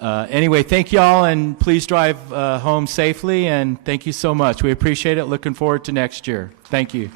Anyway, thank y'all, and please drive home safely, and thank you so much. We appreciate it. Looking forward to next year. Thank you.